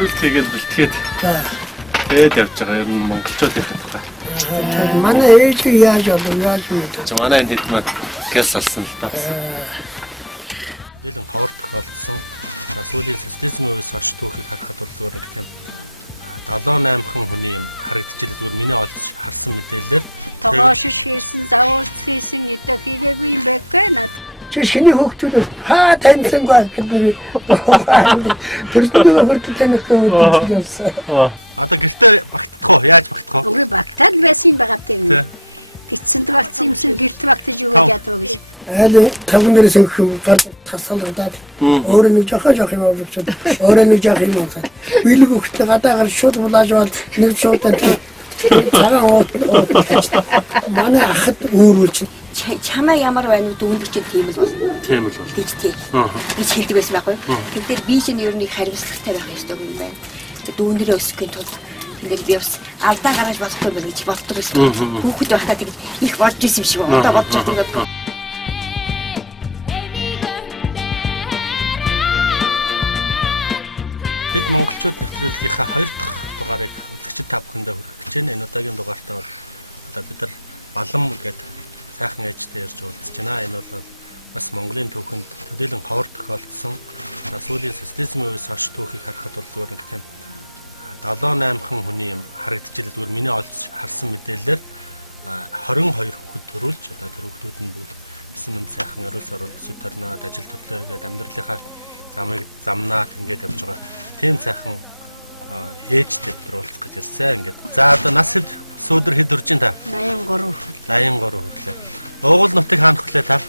нэвтрүүлэлт хийгээд бэлтгээд. Тэгээд явж байгаа юм монголчуудын тухай. Манай ээлжийг яаж мэдээ. Манай энэ хэд мад гээс алсан л та. Илэн ховор тохиолдсон. Сүүлийн социализмын үеэс хойш түүхийг харахад бол зүгээр нэг тийм 7-8хан хүний юм харагдчихлаа. Зүгээр миний олж харсан мэдээлэлээр тогоош шийсэн, заавалц хийсэн өдөө хийгээгүй юм байг над. Чи шиний хөвгчүүд таньсангүй гэдэг төрөлтөө хөртөд явсан. Одоо гэртээ багтдах уу? Яаж багтах вэ? Үгүй багтаад байсан байгаа юм. Гитсэнд багтсан юмсан гэрт багтаж юу гэдэг вэ гэж. Айл таван дээрээс гар тасалдаад өөрөө нэг жоохон юм авчихсан. Өөрөө нэг жоохон юм авсан. Билэг өгтө гадаагаар шууд булааж бол нэг шуудаа цагаан манай ахад өөрүүлж чамаа ямар байна уу дүндч тийм л бол. Тийм л бол. Гэж тийм. Би хэлдэг байсан байхгүй. Тэгэхээр би чинь ер нь хариуцлагатай байх ёстой юм байна. Дүүнэрээ өсөхийн тулд ингээд би бас алдаа гаргаж болохгүй байх гэж боддог байсан. Хүүхэд байхдаа тийм их болж исэн юм шиг байна. Одоо бодож байгаа. Бид монголчууд нэвтрүүлгийнхаа 2 дахь дугаарыг үзэгчид та бүхэндээ хүргэх гэж байна. Энэ удаагийн дугаартаа бол одоо бид нар балам гэдэг сайхан ээжтэй ярьж уулзж байна. Энэ бол бас Монголын түүхэнд төдийлөн ховор тохиолдсон. Сүүлийн социализмын үеэс хойш түүхийг харахад бол зүгээр нэг тийм 7-8хан хүний юм харагдчихлаа. Зүгээр миний олж харсан мэдээлэлээр 22 хүүхэд төрүүлж одоо тэр хүүхдүүд нь бүгд эсэм мэнд сайхан ариул саруул өсөж тарнаад ажил төвтэй гээд амьдралынхаа замыг замнаад ингээд явж байгаа. Тийм сайхан ээжтэй бид нар уулзах гэж ирсэн ингээд. За одоо нас сүүдэр хэд хүрч байна та? 83. 83 хүрлээ. Уугуул нутгийг хаана хүлээ та?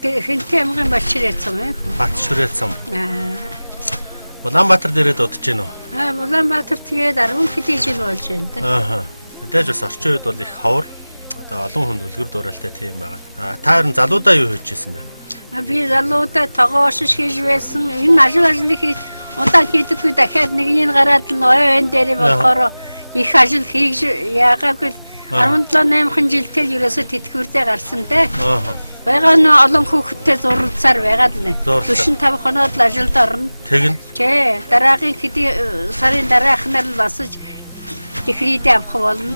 Хинтэй амгын Батширээцэн юм. Батширээцэн. Улаанбаатар дээрээ дуудаж байна уу? Улаанбаатар тэгээд 10 хэдэн жил болж байна та. Мэдээж бас орчин үед бол их ховор. Одоо олон хүнд үлгэр дуурайлтай тийм байгаа. Та харин залуудаа юу хийж ирсэн бэ? Би залуудаа тогоош хийж байсан. Энэ ажил хийж удаа хийдэггүй дахиад нэгнийг гараад л ойн дээр болохоор их ажил хийж яагаагүй 17-8хан жилтэй ерөөсө тэтгэвртэй гарсан те. Байгаа нь олон хүүхэдтэй зурлцаар байгаа л нэ. 45 хоноод л ажилд орно. Тэгнь. Тий, дараагийн хэдий сарын дараахнаар л басаж тэхрийдээ авах болно.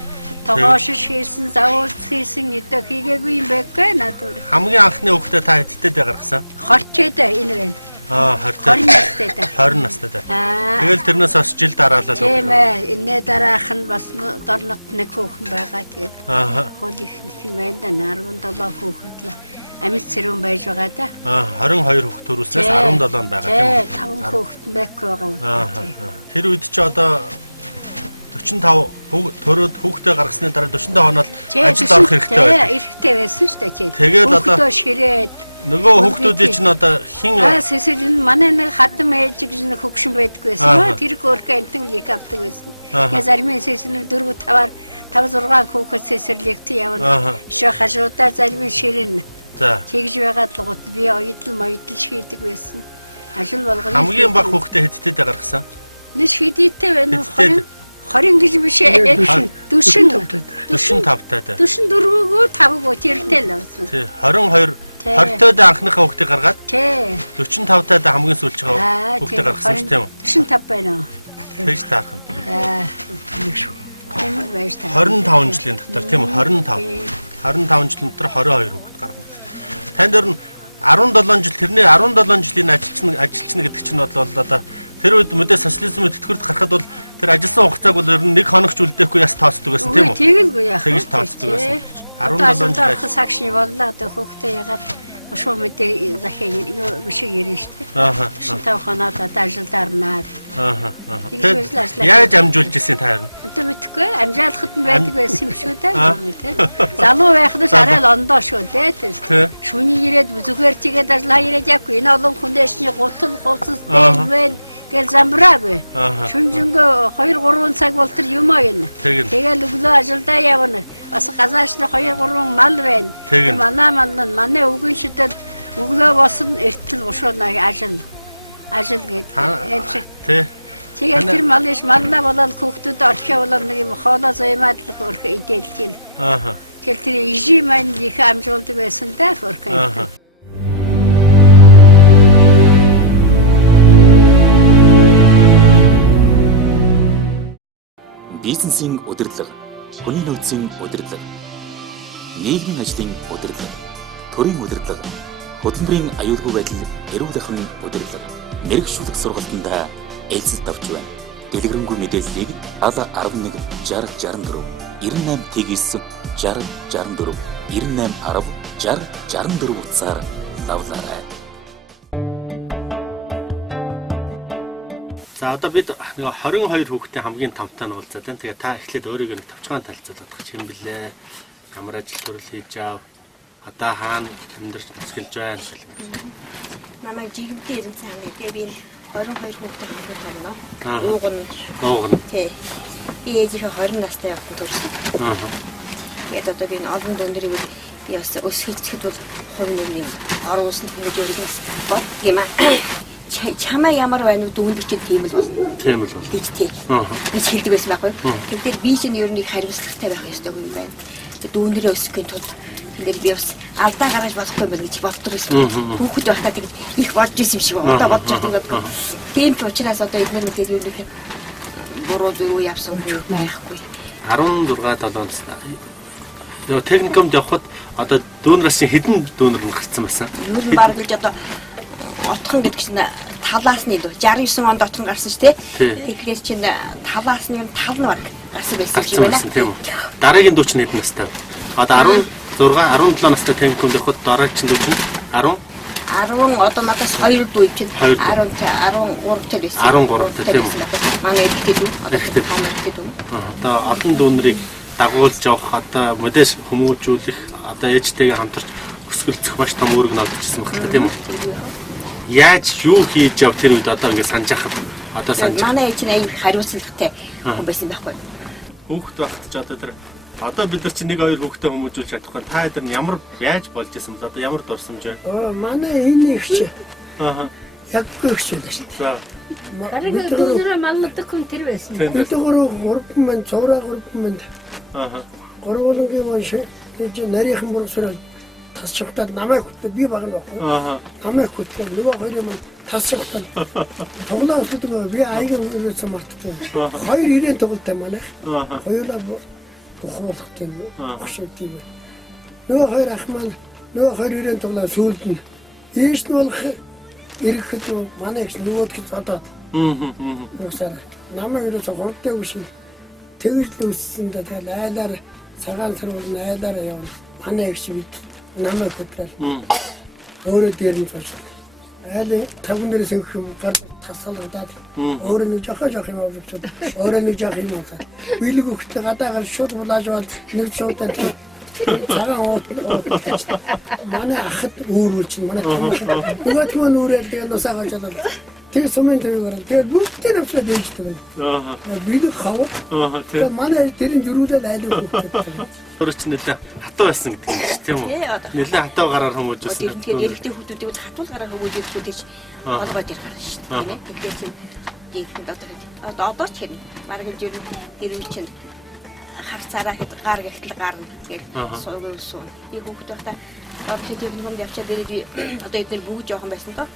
Тогоош хийсэн, заавалц хийсэн өдөө хийгээгүй юм байг надад. Хамгийн анхны хүүхдээ та хэдтэй гаргасан? 20-д энэ байна. 20 настай. 20 настай. Тэгэл тэрнээс бас жил дараалал. Тийм ээ. Энэ дараах нь бас дорнот нэг хүүхэн байгаа гэх. Хөл их юм байна. 17 хүүхэд л амьд цэрүүн байж байгаа да. 22 хүүхэд төрүүлснээс 17 байгаа тийм үү? 5 хүүхэд байгаа. Тэр үед чи одоо 45 төрөөд хүүхдээ гаргасны дараа 45 хоноод ажилд орох хэрэгтэй байсан. Хэрэгтэй байсан шүү дээ. Тэгээд одоо ширээд нөгөө хүүхдүүдийн чинь одоо хин сэсэл манай нэг хатам ээж гэж нэг хөгшин байдаг байсан. Тэр хөөрхөн амтан их авдаг байсан. Я зарим сэсэл нэг 4-5-6 хүүхэд сэсэрлэгт явна. Шах хажуудаа зарим ширэн. За. Тэгж байгаад л гот би оюутан шийдэг байсан. Ажил болгоно. Хамгийн бага хүүхдээ хэдтэй гаргасан? Нэг шийдийтэй байна. 20 гэж биш ээ. 45-тай. 44-гөө 5-гөө тэртэй л авсан. Тий, 22 20-тойд анхныхаа хүүхдээ гаргаад тий 45-тайд хамгийн сүүлч байгаа хүүхдээ гаргасан шүү дээ юм. 45 байна уу? Тэгж таарах нь. Нэг шүү. Тийм байж таа. 25 жилийн дотор тийм үү 25 жилийн дотор 22 хүүхэд гаргана. Танд ер нь 17 жил тэрний 17 жилийн ажилчна гэдэг чинь бол одоо тэр үед мэдээ социализмын тэтгэврт гарахад бол тэр ажилласан хугацааг бол ер нь нэг хоногч үлдээхгүй яс тооцдог байсан тийм үү? Тэгэлгүй яах вэ? Тэгж тооцдог байсан. 17 жил сагшны боллоо одоо хүүхдээ ягаад шууд мэдээ захиа юу биш ярина шүү дээ. 45 хоноод одоо ажилд орноо. Яаж амжуулж ирсэн та харин? Одоо мэдхгүй амжаалахад нь байдаг байсан юм шүү дээ. Залуу байхад л арай л ондоо шүү дээ. Шүний ирээд зүгээр чигээд ажиллаа ирээд явгүй. Энэ олон хүндэшний гутал хувцас бэлбэл гэл замбраагүй. Шүнжэнгөө 2-3 цаг бол тэр юм аа юм. Тэгэл өглөө ажилдаа явна. Бас газааш нь 2-3 мал байна. Манай өвгөн шидэд өглөө босон эртэл ушуунаа ажил гэдэг. Тэгээд тэр мална болоод хүүхдүүд орхио болоод нэг юм хоолоо займаад л хөрхө идэлж гин. Тэгэхээр тэр ижи маань их амжуулдаг байсан даа хөрхө. нөөцийн удирдлага, хүний нөөцийн удирдлага, нийгмийн ажлын удирдлага, төрийн удирдлага, хөдөлмөрийн аюулгүй байдлын эрүүл ахуйн удирдлага, мэрэгчлэлт сургалтанда ээлжид авч байна. Дэлгэрэнгүй мэдээллийг ал 11 60 64 98 тэгээс 60 64 98 10 60 64 утсаар давлаарай. За одоо бид нэг 22 хүүхдийн хамгийн томтой нь уулзаад байна. Тэгээ та эхлээд өөрийгөө нэг товчхон танилцуулах юм блэ? Ямар ажил төрөл хийж аав? Одоо хаана амьдарч төсгөлж байна? Намайг жигэмтэй ирэн цаана гэдэг би 22 хүүхдийн хамт байна. Ууган. Тий. Би ээжийнхээ 20 настай явсан төрсөн. Тэгээд одоо би олон дүндэрийг би бас өсгөцөхөд бол хувь нэгний орон улсанд ингэж өргөнс бод юм аа. Чамаа ямар байна уу дүүндэр чинь тийм л болно. Тийм л болно. Тий. Би хэлдэг байсан байхгүй. Тэгэхээр би чинь ер нь хариуцлагатай байх ёстой юм байна. Дүүндэрээ өсгөхийн тулд тэгээд би бас алдаа гаргаж болохгүй байх гэж боддог байсан. Хүүхэд байхдаа тэгээд их бодож исэн юм шиг одоо бодож байгаа. Тийм ч учраас одоо эдгээр мэдээд ер нь буруу зүрх явсан хүн байхгүй. 16 7 настай. Нөгөө техникумд явхад одоо дүүнраас хэдэн дүүнер нь гарцсан байсан? Ер нь баг л одоо отхон гэдэг чинь талаас нь 69 онд отхон гарсан ч тэгэхээр чинь талаас нь тал нь баг гарсан байсан юм байна. Тийм үү. Дараагийн дүү чинь хэдэн настай вэ? Одоо 16 17 настай техникумд явхад дараагийн чинь дүү чинь 10 одоо надаас 2 дүү чинь 13 тал байсан. 13 тал тийм үү. Манай эдгээр дүү одоо хамаатай дүү. Одоо олон дүүнэрийг дагуулж явах одоо модель хүмүүжүүлэх одоо ээжтэйгээ хамтарч өсгөлцөх маш том үүрэг нөлөөлчихсөн байна тийм үү? Яаж юу хийж яв тэр үед одоо ингэ санаж хахад одоо санаж манай ээж нь аяг хариуцлагатай хүн байсан байхгүй. Хүүхэд багт ч одоо тэр одоо бид нар чи 1-2 хүүхдээ хүмүүжүүлж чадахгүй. Та хэд нь ямар яаж болж исэн бэл одоо ямар дурсамж байна? Манай энэ ихч. Яг ихч байна шүү дээ. За. Гарыг дүүнэрээ малладаг хүн тэр байсан. Бид 3 манд цовраа 3 манд. Горволонгийн маш гэж нарийнхан бүрсрэл тасчихтаа намайг хөтөд би баг нь байна. Намайг хөтөд нөгөө хоёр юм тасчихтаа. Тоглоо хөтөд би аяг өрөөс мартдаг. Хоёр ирээн тоглолттой манай. Хоёулаа бохоолох тийм багш тийм. Нөгөө хоёр ах маань нөгөө хоёр ирээн тоглоо сүлд нь. Ийш нь болох ирэхэд манай их нөгөөд гэж одоо. Уусаа намайг өрөөс гонтой биш. Тэгж л үссэн дээ тэгэл айлаар цагаан сарвал айлаар явна. Манай их шиг намайг хөтлөл. Өөрөө дээр нь цааш. Айл таван дээрээс их гар тасалдаад өөрөө нэг жахаа юм авчихсан. Өөрөө нэг жах юм авсан. Билэг өгтө гадаагаар шууд булааж бол нэг шуудаа цагаан уут. Манай ахад өөрөж манай нөгөө түн өөрөөр тэгээ нусаагаа жадал. Тэгээ сумын тавигаар тэгээ бүгдээ навчаад ээжтэй. Билэг хав. Тэгээ манай тэрэн жирүүлээд айлуу. Төрөч нэлээ хатуу байсан гэдэг юм шүү тийм үү? Нэлээ хатуу гараар хүмүүжүүлсэн. Тэгэхээр эрэгтэй хүмүүсийг хатуул гараар хүмүүжүүлэх гэж олгоод ирэх гарна шүү дээ. Тэгэхээр чинь ийхэд одоо ч хэрэг маргал жир ирүүл чинь харцаараа хэд гар гихтэл гарна гэж суугаад суу. Би хүүхэд байхдаа одоо техникумд явчаад ирээд одоо эдгээр бүгд жоохон байсан доо.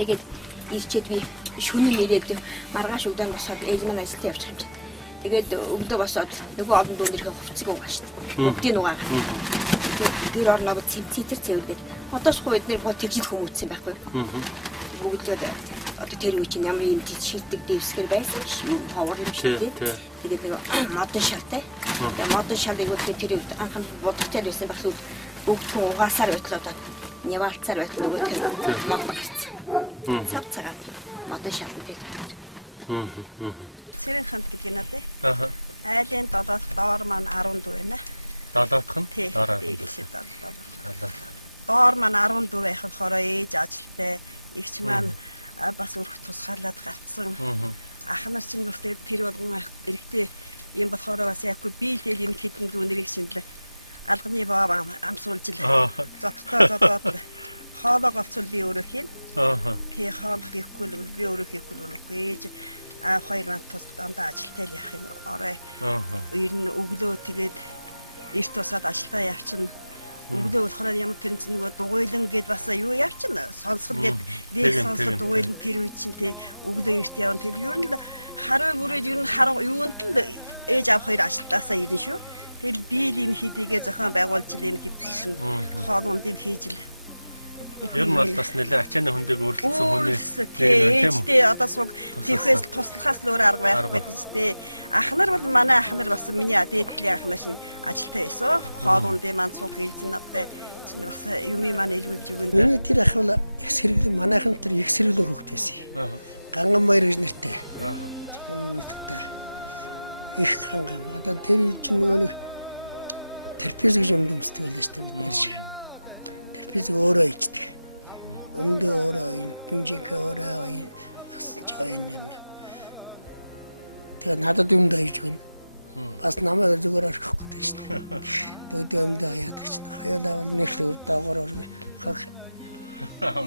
Тэгээд ирчээд би шөнө нэрээд маргааш өдөө босоод ээж маань ажилдаа явчих юм чинь. Тэгээд өглөө босоод нөгөө олон дүүнэрхээ хувцсыг угааш шүү дээ. Бүгдийг угаа. Тэр орноо цэвэр цэвэргээд одоошгүй эдгээр гоо тэгжил хүмүүцсэн байхгүй. Бүгдээ одоо тэр үе чинь ямар юм шилдэг дэвсгэр байсан шүү. Ховор юм шүү дээ. Тэгээд нэг модон шалтай. Тэгээд модон шалыг өгөх тэр үед анхан бодогтой байсан байх үл бүгд угаасаар байтлаа няваалцаар байх нөгөө тэр мод багцсан. Цав цагаат модон шалтай. Цэрэн ханд гэдэг нь надад. Айлын 7 дахь доор маань 14 байна. 7 дахь нь дараа. Доор маань 14 байх болохоор ээж ажилтай, эгч маань бас өрх тусгаарлаад гацсан. Ах нар чинь бас тэр болгон эрэгтэй юм болохоор бас яахгүй би л энэ хитэн дүүнэрийг шинэлээ. Алганы баа амсуулж л зодтоо хоолоо голцвол би өөрөө хийн. Тий хоолох ихгүй л би өөрөө хийхгүй л болохгүй. Хоёр маань тус дандаа ажилтай л явах юм орой. Ер нь өглөө тэгээд эрт тусаад ажилдаа явчихна. Өглөө болохоор ямар тэр нөгөө дугуйлан гэд бас юу явчихна. Сонсгол гэд дээд сонсгол дугуйлан тэр үе чинь те өглөө эрт явна. Тэр ер нь хараа бүрээд ер нь хараа юунд л ээж аав хоёр ажилдаасаа ирнэ шүү. Тэгэл би л энэ хэдийгээ зохион байгуулж л энэ хэдий шин хоолундыг хийж л Ер нь бол бас нэлээд ачааны хүндэг өөрлөсөн хүний ээжтэй одоо суг тийхээс туслахаас л өөр арга байхгүй байдаг ч тий. Ах нар бол манай ах нар бас миний дээдлийн ах нар шин ажилтай байсан. Хоолундын маань цуг хийлзэн надтай чинь бас юмий маань илүүлж өгөн. Миний тэр ах бол их сэргэлэн манайхан тэр их сэргэлэн хөвгт байсан. Ганган баяр гэж нэртэй. Их ганган. Одоо тэр чинь нэг терапиз гэж юм дэвсдэг байлаа шүү дээ бид нар шиг. Терапиз өөрөө ичдэг. Өмдөө өөрөө, пинжик өөрөө хасч байгаа юм. Тэгээ надад өмдөө хийж гэн. Бас намайг зүгээр орхих гэдэг шүү дээ. Дөөдөө өмдөө хаяад гэж. Хаяалаа бол нэг л дагаар орно.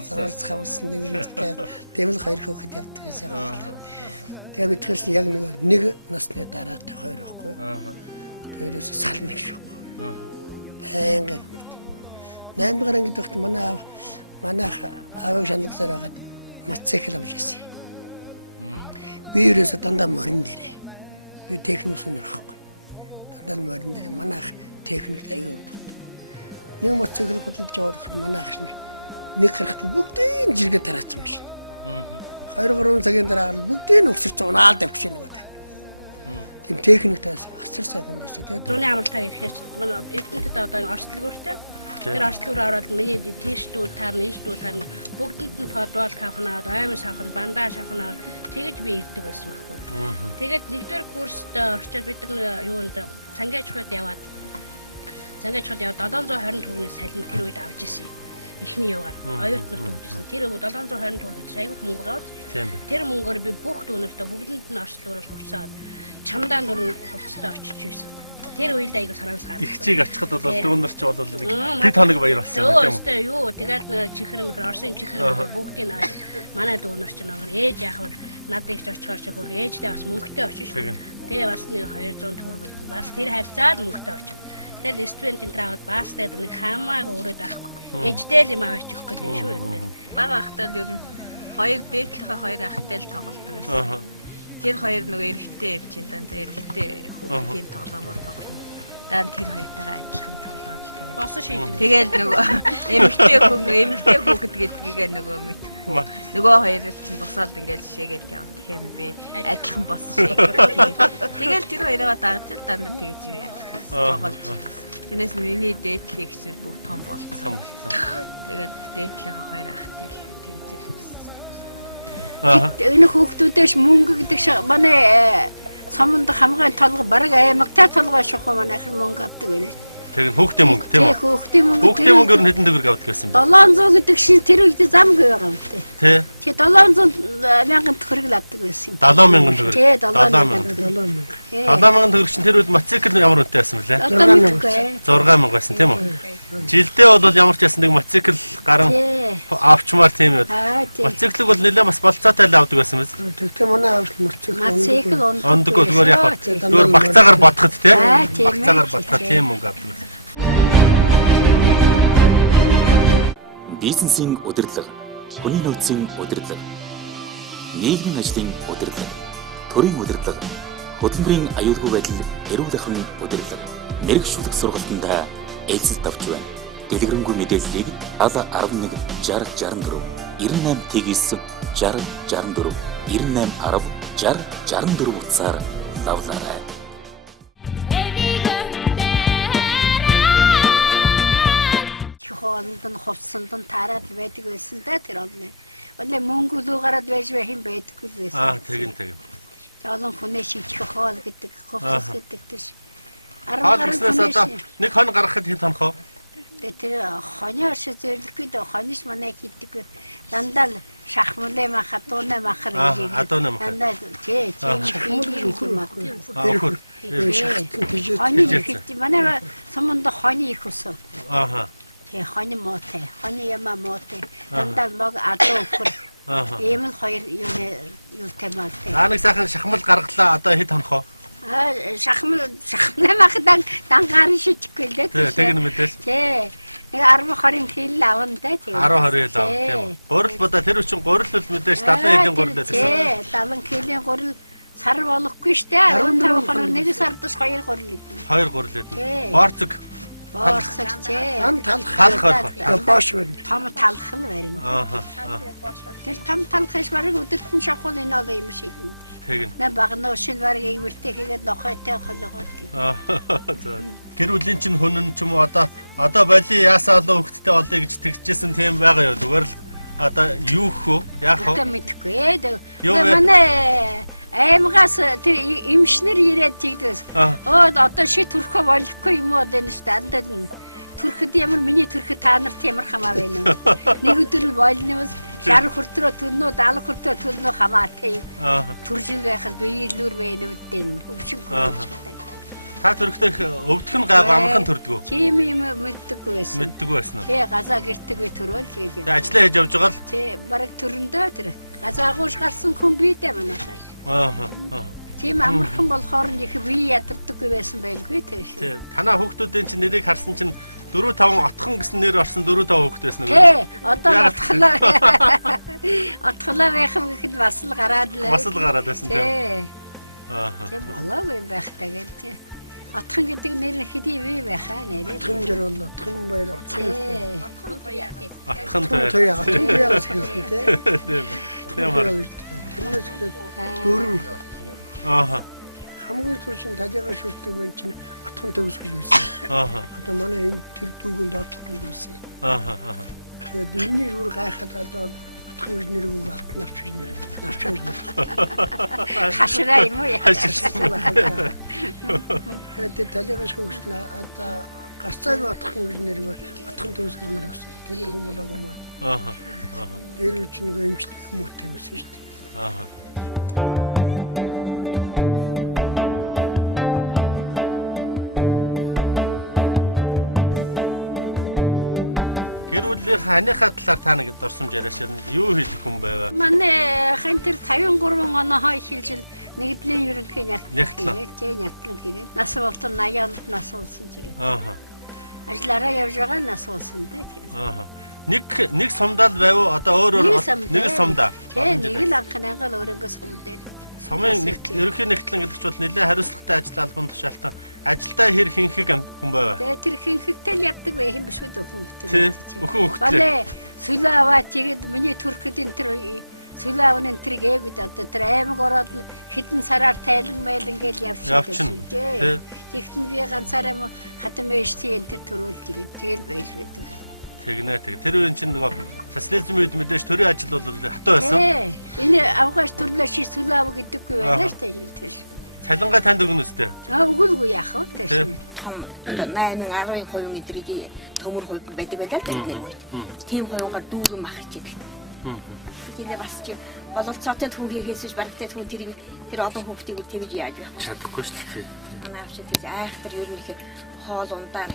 Сарц хамсан нэг үнэтэй тэмэл хоёр хөөхд явдаг гэсэн юм. Тэгээ бид тэрс яг нэг насны дараатай хоёр байхгүй. Тэрээс салмиг шүү. Баян 8 дугаар ангид багт манай аав шаналгасаар байгаад мотоцикл авч ирсэн. Би ерөөсө дандаа морин дээрээ. Би техникс нэрхгүй. Дандаа морин дээр манай техникт аягүй. Нэг мотоцикл хөдөлж яваад манай ах нэг харахад бүгдийн жиргээ тараацсан машин. 2-3 цагийн дараа бүгдийн өгсөж унаал давчих нэг. Тийм техниктаас асар сайхан байсан. Тэгээд Дууны амралтаар ирэхэд манай эднэтэд одоо орчлогчтой. Тэр орчлогоор ороод миний тийш дүү таарна, ийш дүү таарна. Бүгдэнд нь футбол кафнаад, аймаг сахын, бандаж авахнаа тэгэж би ирдэг байсан байхгүй. Тэгээд нэгдүгээр курст очиод бид нар юунд цангайчхад яваад 720 төгрөгийн салин тэр үед авч ирсэн. Эхний юугаар оюутнууд өгчсэн. Тэр 720 төгрөг айгүй мөнгөөр. Тэр мөнгөөр би бүх дүүнэртээ бүгдэнд нь орчлогоос хуцаад чамдаа нүрэн хувцастай очиж байсан. Тэр үед айгу саранс гарсан. Ихчийг очиход бол дүүнер ч бол нэг хэд хоног баяр болсон юм тийм үү? Юу тэгээд чихэр мөхөр Орсын чихэр бүгдийг наад манай дүүнер ч нэг ээж яах вэ? Надыг ч очихоор ч хөр ээжтэй бас мөнгөтэй очиж. Тэгээ бас нэг 200 төгрөг бас тэр хавцаад мөнгөтэй очив. Тэгээд студентын траавд бас тэгээд нэг хамааг өрөөд авахгүй. Ээжтэй л юм аваачих гэдэг шүү. Бага ахтаа ер нь хоёр дээдлийнхээ хоёр ахтай л тоглолдог байсан. Тэр хоёр нөгөө эрэгтэй юм чинь дандаа эрэгтэй хүүхдийн тоглоомор тоглоно. Дан тэр хоёртойгоо адилхан тоглоод тийм. Босон шийдвэр. Тэгэл нөгөө эмэгтэй хүүхэд гэдгийг нөгөө мэдхгүй. Нөгөө хоёр чинь босоод ингээл шээгээд явна. Тэгэхээр би адилхан босон шээгээд. Тэгэл тэр хоёроо дагаж л дандаа тэгж юу яа. Тоглож. Тэрнээс миний дээдлийг чинь бүх том болцсон. Тэгээд дээдлийнхээ хоёр ахтай л тэгж ирсэн. Энэ хүүхдүүдээс мөнгө гэдэг манай самунд хамгаан толго бараг аймагтай толгой шохоо манай хэр мөнгө авдаг байлаа. Тэр хүүхдийн мөнгө тийм үү? Хүүхдийн мөнгө. Хүүхдийн мөнгөөр хэдэн төгрөг авдаг байсан бэ? 700 гэдэг чинь тэр үед зам гээ байгаа юм тий. Тий. Чи 700,000 төгрөг л авдаг байсан юм. 70,000 төгрөг. Тий 70,000 төгрөг. 70,000 төгрөг чинь тэр үед мотоцикл ямар үнэтэй байсан бэлээ? 6,000 байсан тийм үү? Жилдээ бол ямар ч ясан нэг мотоцикл гарan авчмаар тийм үү? Мотоциклыг бол нэлээд бас болцоотой л авдаг байсан биз? Тэгтээ манай авч мотоцикл ондог зүгээр яг зүгээр багцаагаар бодоход тийм багцаагаар бодоход тийм мөнгө авдаг. Бизнесийн удирдлага, хүний нөөцийн удирдлага, нийгмийн ажлын удирдлага, төрийн удирдлага, хөдөлмөрийн аюулгүй байдлыг эрүүлэхэн удирдлага, мэрэгчлэх сургалтандаа ээлжид авч байна. Дэлгэрэнгүй мэдээллийг ал 11 60 64 98 60 64 98 10 60 64 утсаар давлаарай. Хоолнд хувцсанд тараад байдаг байсан да тэр оны. Өнөө мөнгө лүү гараад байж хэм байдаггүй байсан. Тэгин. Олон хүнээ шийдэх хоол гэдэг хувцас гэдэг тэр. Хоол гэснээс одоо нэг хон гаргахад хэн тонхоо? Тэр хоны шиг зэрлэхгүй дөө хониш манай хийдэг дандаа шахмалаа махад дууна махар гэж. Дандаа тий хоны хийдэг манай самунд хоны их усаа. Тий хоны мотой, хоны яма мотой. Дандаа мог адуу хөр. Ийм л хоёр юу темалтай. Нэг сайхан шахмал гаргалаа одоо хэд тонхоо? Шахмал махад дангарын шитгэхгүй л дээ. Тэг мэдээж. Тий. Нэг 10-20 кг авна да тий. 10-20 л авна тийм үү. Гурил бодоо тэр үчин гурил л мэдээж 70 хэдийн гурил байсан. Тий, 70 кг гурил Сар болохгүй штэ. 15 хоног нэг сардаж 2 3 лít. 2 3 лít. Борцог. Борцог чи. Ан талах. Бош байна. Том талах нь барина. Ааха. Тэр том талахш бараг өдөртөн шахуул энэ ол юм шиг. Тэгнь. На багнаа шил бараг ивэртэй хийгээд нохойтой холгоод. За. Гэр бүлийн чинь хүн ч юм уу одоо боли яасаа олон хөлттэй олъё гэж тэгжсэн тийм байгаа юу? Зүгээр л одоо юу хөө? Яах вэ? Одоо мэдхгүй. Манай аймгаас тэр эмшнэр ирээд тэгдээс. Одоо ши төрхөө болохгүй юм уу дээ нэстэ. Төрөхөд ямар миний төрөхөд та нар тиймэр хамаа байна. Нэг өдөр болно бас 60 хүртрөө төлнө 70 хүртрөө төлнө хамаатай. Төржин байхад биелүүр байна үдэн. Өвчин хөрчтэй. Та төрөхтэй өвдөх нь гайгүй амархан төрдгөө. Тийм юм мэддэггүй байсан. Мэддэггүй байсан уу? Тий, газаа гэртэг төрөөл тэгээд. Тэг ажиллаа хийж явж байгаа л. Тий, бараг төрөндөө тэр. Газаа гоош гарсан хүн биедээ манайхаар. Тийм амархан болохоор нэг бие ядардаггүй байсан байлгүй тий. Тий, танаа хүүхдүүдийн чинь нэрийг харсан чинь 4 5 отхон гэсэн нэр орсон 4 5 хүүхд байсан уу? Тий, одоо отхлаа. Отхлаа байх юм гэхэд бас л гараад л. Бас л гараад байсан тий. Тий, болоогүй байх тагээд тий. Отхон гэдэг нэр хэдий вэ байхаа нэрээ. Отхон жир бол отхон баяр. Отхон тоя тий. Дөрөв. Ааха. Хамгийн түршин тажигаа шүрдэг байх чинь отхон төгс гэж байсан. Ааха. Одоо манай энэ тэр дүүгэнд отхон байсан. Ааха. Тэгээд энэ бүр гайхаад одоо отхон гэж нэргүй батна навчиж хашраа юм уу? Тэгээд тажигаа шүрсэн одоо гарцааг отхон гэж нэргүй отхон төгс гэж нэр өгсөн. Тэр хүн болоогүй маа. Ааха. Тэр чинь нэг эмчлэг юм уу тавьсан шүү дээ. Ааха. Гэр бүлийн ханыхаа талаар та нэг дурсамж яриаш юу хэлэх хүн байваа? Манай хэн тэр 53 оноо хилжил нэгдлийн ерөнхий Нягтлан хийгээд нас болтон 80 онд нас болсон чигээ. Ааха. Ажлаараа явж байгаа нас болсон дээ. Ааха. Нэг сумдал байв уу? Одоо өөр нэг сумдаа. Тий, нэг л анхнаага л өөрөнгөө сумдээ. Сумын ерөнхий нэгтлэн гэдэг чинь нэлээд хариуцлагатай ажил албан тушаалтан ажилдаа хэр хинхэг хүн байваа. Тэгээ тэр хинхэгтэй л явдаг байх юм биш үү хөнгөтэй. Тий, өхөн хөгтлээ. Манай сүлээ аваа тэгээд миний төрөхөд энэ тэр сүлээ авны энэ тэр гээгүүд одоо тэр аймаг ороод хэдэн сараар тайлан майлан гээл явчихсан. Тий. Тэгтэн би ганцаараа хатан мэшти энэ тэр төрөөлж ирэв. Тэгэл байж байдаг. Тэгнэ. Тэр үн чинь нөгөө социализм үед мэдээж төрийн ажил бол хатуу байсан. Энэ авгаш төрлөө ши сүлээ ав гэдэггүй байна шүү дээ тэр. Цалингаа танд өгнө үстэй. Үгүйгүй яах вэ тэр. Том 8-10% эдрийг төмөр хувь байдаг байлаа л дээ. Тийм хувьгаар дүүрэн махарч идэг. Тэгээд бас чи бололцоотой хүн хийхээс баригтай хүн тэр олон хүүхдийг тэгж яаж явах чадахгүй шүү дээ. Манай авч тийж айхтар ер нь их хоол ундаар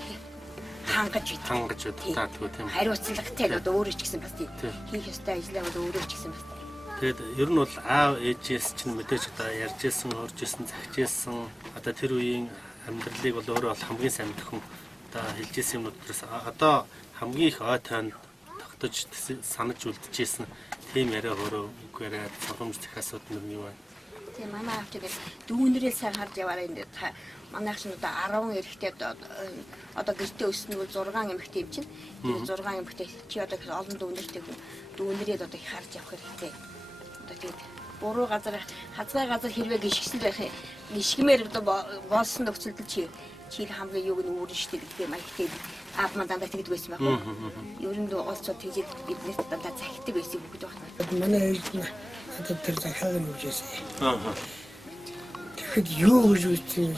хангаж удаагүй тийм. Хариуцлагатай л өөрөө ч гэсэн бас тийм хийх ёстой ажлаа бол өөрөө ч гэсэн бас. Тэгээд ер нь бол аав ээжээс чинь мэдээж одоо ярьжсэн, оржсэн, загчээсэн одоо тэр үеийн амьдралыг бол өөрөө бол хамгийн сайн мэдэх хүн одоо хэлжсэн юмнуудаас одоо хамгийн их ой тойнд тогтож санаж үлдчихсэн тийм яриа өөрөө үг яриад сургамж захиасууд нь юу байна. Тийм манай авч тэгээд дүүнэрээ сайн харж яваарай энэ манайх ч одоо 10 эрэгтэй одоо гэртээ өснө бол 6 эмэгтэй юм чинь. Тэр 6 эмэгтэй чи одоо олон дүүнэртэй дүүнэрээ одоо их харж явах хэрэгтэй. Одоо тэгээд буруу газар хазгай газар хэрвээ гიშгсэн байх гიშгмээр одоо болсон нөхцөлд чи хамгийн юуг нь өөрөн штэ гэдэг маягтай аав маань дандаа тэгдэг байсан байх уу. Ер нь олцоо тэгж биднээс дандаа захидаг байсан хүүхэд байна. Манай ээж нь одоо тэр захиаг нь үжээсэн. Тэгэхэд юу гэж үздэн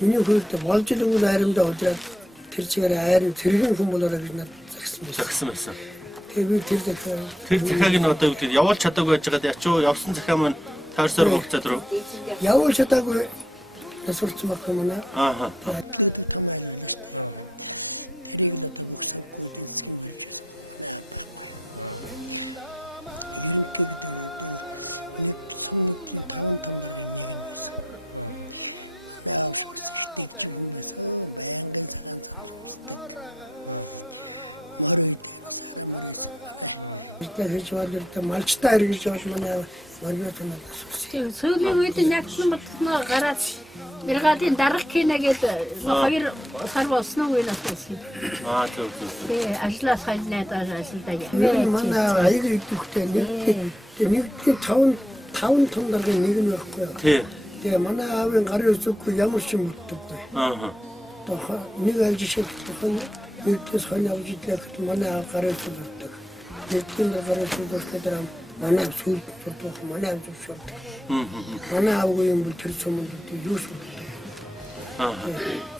миний хөлд болж л үгүй харимдаа удраад тэр чигээр айрын тэрхэн хүн болоорой гэж надад загсан байсан. Тэгээ би тэр захиаг нь одоо үгүй явуулж чадаагүй байж байгаа ячуу явсан захиа маань таарсаар хугацаад руу явуулж чадаагүй насурч мах юм аа. Атлаг гэдэг том айл байлаа шүү дээ. Тэрийг л одоо бүх санхүү эдийн засгийн барьж байсан манай байхгүй. Ерөнхий гэдэг нэг сум нэгдлийн 5 том дараагийн нэг нь байсан. Манай аав шүүс ихтэй хүн байсан. Байнгын цагаан самсамсдаг. Моройд насаараа моройсон манай. Бид хийж болдог малчтай хэрэгж бол манай Манай танаас үсэ. Тийм сүүлийн үед ягсан батнаа гараад бригадын дарга кино гэдэг 2 сар болсон уу энэ асуусан. зөв. Тий ажлаас хайлнаад ажилладаг. Манай аяг идэвхтэй нэг 5 том даргын нэг нь байхгүй. Тий. Тэгээ манай аавын гарын үсэггүй ямар ч юм бүтдэггүй. Одоо нэг айлж шилжих нэгдээс хань авч идэхэд манай аав гарын үсэг бүтдэг. Нэгдэн гарын үсэг бүтэхээр манай сүлд сурдах манай аав зөвшөөрд. Манай аавгүй юм бол тэр сумд юу шүү.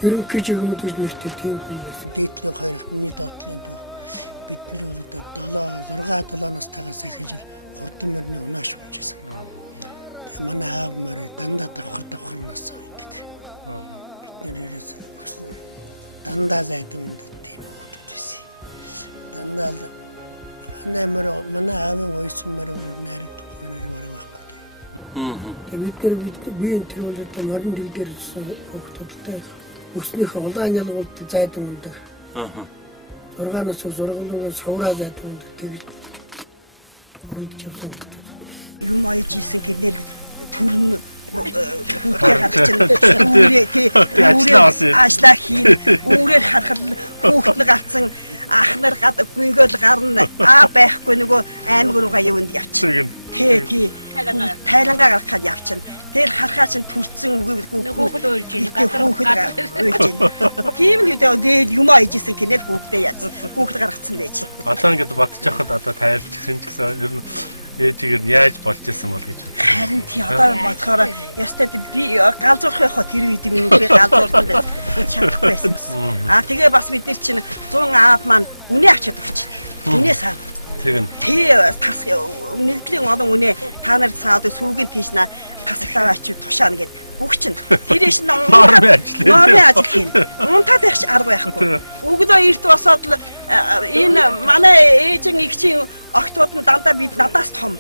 Ерөнхий жигмэд гэж нэртэй тийм хүн байсан. Дээдлийн хоёр хүний доотлын дөө бид нар бол 6-7 настайгаас эхэлж хурдан мөрний унааш болчихсон. Тэгээ манай аав мөр дандаа давхар нас байдаг. Бид нэр ерөөсөн дандаа зайдан үнд тийм хүмүүс байсан. Дандаа манай аавын ойсон мөр найрагдахгүй нэр бараг байхгүй. Тэгээ бид энэ төрөлд морин дээр хүмүүстэй өснөх улаан ялгуулт зайдан ундаг. 6-наас зургалын сувраа зайдан ундаг. Тэгээд юм айжсэн гэнээр төрн хүүхдээ гарч ирсэн. Ажлаа хийн. Үүрээр харахад хүүхэд нь гарцсан ах нар гүйгээл гарна. Байхгүй нөгөө аймаг руугаа яванд явчихна. Тий. Тайлангаа гаргахад явчихна. Тэр харахаа чинь төрцөн хүүхэд уйлж байна. Тийм л үдээ юм айжсэн гэнээр хүүхдээ яц. Хүүхэд гаргацсан байж. Одоо ингээд бодчихоход одоо тайлжсэн ч гэсэн ер нь ээжигээр яаж болж исэн бол гэж. Харин тий одоо бодохоор ястай би галзуурах явах тэр үед минь би галзуурсан байсан. Чадахгүй байсан. Тэгээ бас бид нар чинь 100 аав маань үнэ авчиад өгч. Үнэ саа. Тэгнь. Тий тас нэгдлийн олон үнэ та нар саад сүүгийн тийш на тасглаа ачиж тушаана гэд бүгчин. Тэрээс нь норми ажил хийн. Унтаад их арга байхгүй. Өгдөө эрт босоод л энэ манай ээжин игчийн огтуд нь дандаа бид надаас том.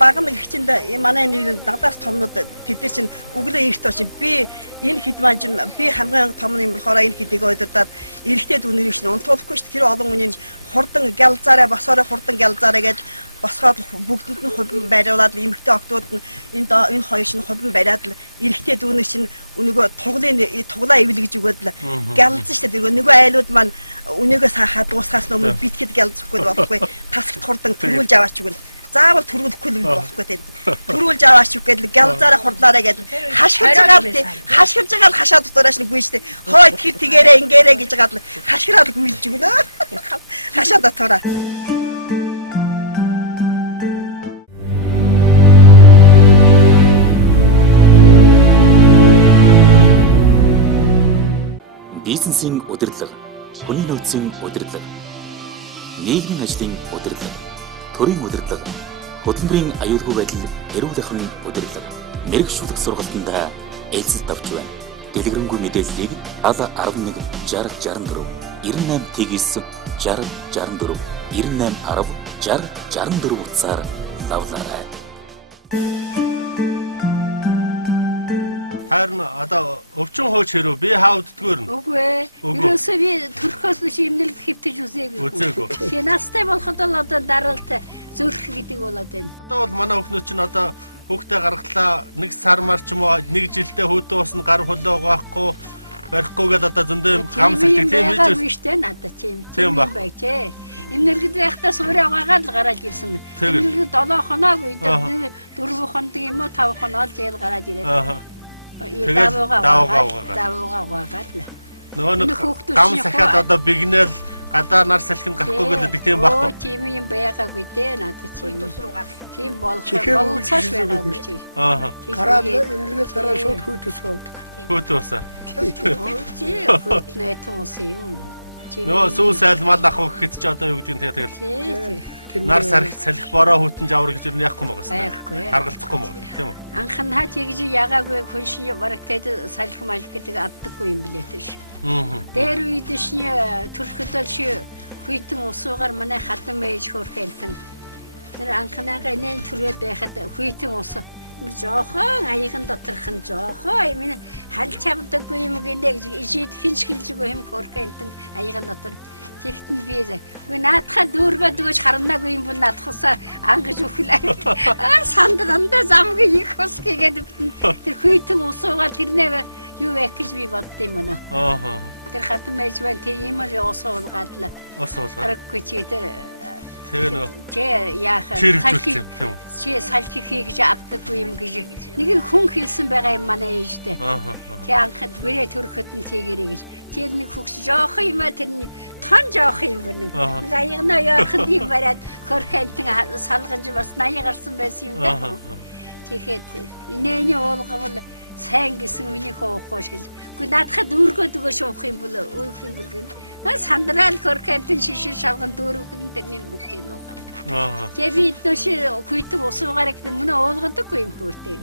Баг нэг игчинд манай нэг надаас томнууд тэд нар чинь өглөө эрт очив. Би энэ хэд маань би хамгийн том юм болохоор энэ хэдийг удирдаад эрэхтэй дүнэрийг шин унтуулахгүй шүү. Тэр олон үнийн хурдан галзаараа босоороо хурдан галзаараа гэж босгоод бүгдэнд нь хурдан байруулад эмэгтэй октод нь энэ хоёр шин хурдан бариад л эрэхтэй дүүнэг шин өнөөгөө туглаа ивлэгж өгөөд л галзсан шүү дээ. Нөгөө айлууд маань өнөөгөө саахад дуусгаас өмнө битгэд галзахгүй болохгүй тасагт хурдан төрүүлж аваач өгнө. Заавал төрүүлэхгүй л болохгүй тийм. Төрүүлж аваач үгээд л галзаараа хурдлаараа гэдэг хашгирж байгаа л хашаа дотороос нэг гүйжтэй. Хой тэр тэгээрээ ингээрээ гэж гад л хашгираад гүйж өгнө. Хашаа дотороо. Бизнесийн удирдлага, хүний нөөцийн удирдлага, нийгмийн ажлын удирдлага, төрийн удирдлага, хөдөлмөрийн аюулгүй байдлын эрүүл ахуйн удирдлага, мэрэгчлэх сургалтандаа эзэс давтлаа. Дэлгэрэнгүй мэдээллийг 11 60 64 98 60 64 98 10 60 64 утсаар давлаа. Харин одоо өвчин хууч хэрүү би хаавддгүйр нь. Үгүй ээ. Ерөөсөө би төрхөөс биш имнэлд хэвтэж үзээгүй. Тэгээ настай болоход л одоо даралт зөрөх гэдэг болоод байна. Одоо бол манай өхнөө чинь одоо хүүхдээ гаргалаа 1 сар мар ч юм уу 1 жилдээ хөөтөө усна гар хөлөө угаахгүй барихгүй гэдэг одоо зөндөө гам сэлтэг тийм байж байна. Биштэй надад тийм байж. Имнэлгэд байхдаа суурь угаагаад л гараад ирсэн. Имнэлгэд 7 хоног үед 4 хоног юм уу 5 хоног л зээл гараад ирээд. Давуугаа угаагаад л. Нөгөө гам сахиад одоо бигнэл гадаа нар салхинд гарахгүй гэдэг тийм байхгүй. Тийм юм байгаагүй дээ надад тийм болох болцоош байгаагүй чи. Гараад имнэлгээс гараад шууд хүйтэсгөө. Хүйтэсаа. Чи хүйтнээ томсон юм. Нөө сүүс айлмал ах гэхэд ч одоо юу гэдэг нь тэгэл нар салхи бороо хүтэн жавар гэж юу яахгүй байгаа юм. Харгалзахгүй юм тийм үү? Анхнаа тэгж ягаагүй хүн шинэ бараг тэд салхи малх гэдэг авдаггүй юм билээ тийш. Дээр үед шинэ төрхөдөл ши хүйтэн усуугаар манай хатан мэж хөрхэлтэн. Тэр анхнаагаа нэн түрээд байхад хүйтэн ус жоохон аяхан доторх нь жоохон юм халж чаддаггүй юм гинэ гэж ишид хинч хилжгүй юм хөрхэлтэн аяхан дотор Тэгтэн би наадхаа дүүргөө дөгөж харнаагүй юм бол наадхасаа ангаж өглөө. Сандандаа замгийн их ус гээд тэр хүйтэн усуугаа тэрнээ юу вэ гэж би боддоо юм аа. Аа. Тэр хатан байж байна тэр юм усуулгаад л. Усуулгаад. Аргагүй чи тэр нөгөө чи яах тийм үү? Чи салхи хийж авдаггүй юм гэж нэг нь хүн хэлсэн байгаа юм манай ээжтэй. Чи анхад бүрээ төрөхөд нь тэгэрэй гэж. Чи нэг хөгс жоох юм а тэр тон жоох юм байна. Нэг аягнаа яахад юм бараад хөрхэнтэн салганж бас 80 гарсан байсан юм даа. Тэгэхэд инээний уулгавал сайн гэсэн миний хоохгүй шил. Гэхдээ наадхад дүүргөө дөгөө шуух юм бол өөх юм бол гэн. Сандрал хөрхэнтэн шишил шалган дүүргэн тэрний бүгд юм уу. Тэвид төши хүйтэн усуугаар гэдэг мөн уулгадаггүй юм бүртэй.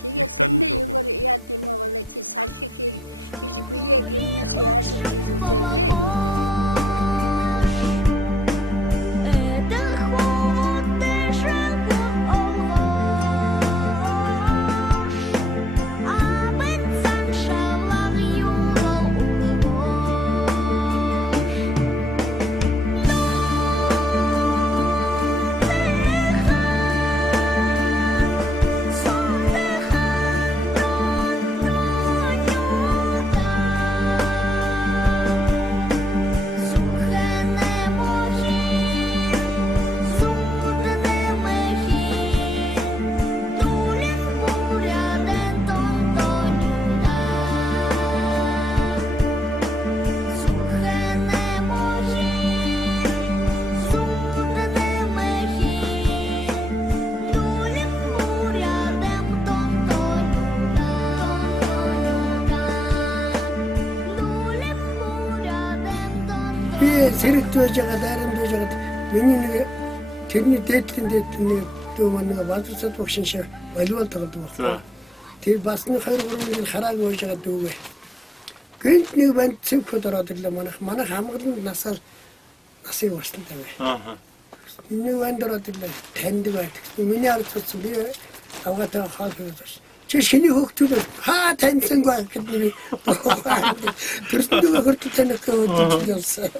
Тэгээд тэрний юугаар яа тийм үү бол чи салхи хийж бие гимнэш яаж чи үзээвэ гэдэг. Сэрэгт байж байгаа дайранд байж байгаа миний нэг тэрний дээдлийн нэг дүү манай Балбарцад багшин шиг волейбол тоглодог байна. Тэр бас нэг 2-3 жил хараагүй байж байгаа дүүгээ. Гэнт нэг банд цэвхөд ороод ирлээ манай хамгаалалт насыг урсантай бай. Нэг банд ороод ирлээ танд байдаг. Миний арцсан би авгаатаа хаалгаж чи шиний хөгтөл хаа таньсангүй гэдэг тэрсдээ хөртөж танах гэсэн.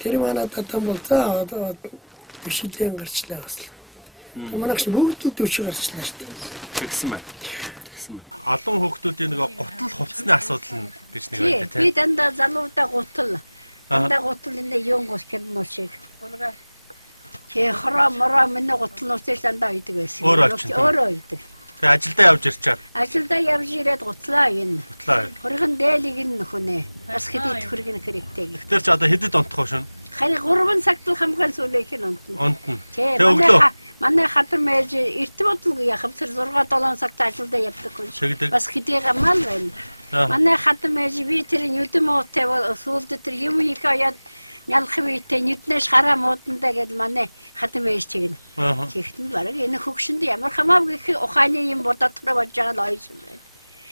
Тэр манай татан болцоо одоо бишидэн гарчлаа бас. Манайх бүгд төч гарчлаа шүү дээ. Тэгсэн байна. Олон хүүхдүүдийн нэг гутал хувцсны асуудал нь гэж нэг байдаг тийм. Би дандаа залуудаа гутал. Дандаа гутал энэ юм госгэн мошиг. Чи хороо мороо минь гутал нууцтай дандаа үйдэг байсан. Өөрөө үйдэг. Тэгээ ажилдаа явж ирчаад. Ажилдаа явж ирээд гутлаа энэ. Гутлаа. Хөргөн дээлийг нь нөхөнэ. Бас хэдий хөргөн хэрэгтэй. Тэр ч одоо хэдэд онтох шин. Хань 3 цагт хамгаал сүлээх нь онтно. Онтно. Тэгээ өглөө. Манай хатар мэж эрт бодлого яхав тэр 6-7 цагт ажилдаа явдаг хүн. Бас хэдий гамал байна. Манай хатар мэж би тэр нүдэм уутай сүүлд тэр юм их аяад ялах үедээ нүднээс хараа муудандаа гэдэл манай хатан байж чигнэ. Чихтэн бараг энэ хөгшөнд ямар хамаагүй ухааны юм бодоод болж байгаа л ойж юм байна.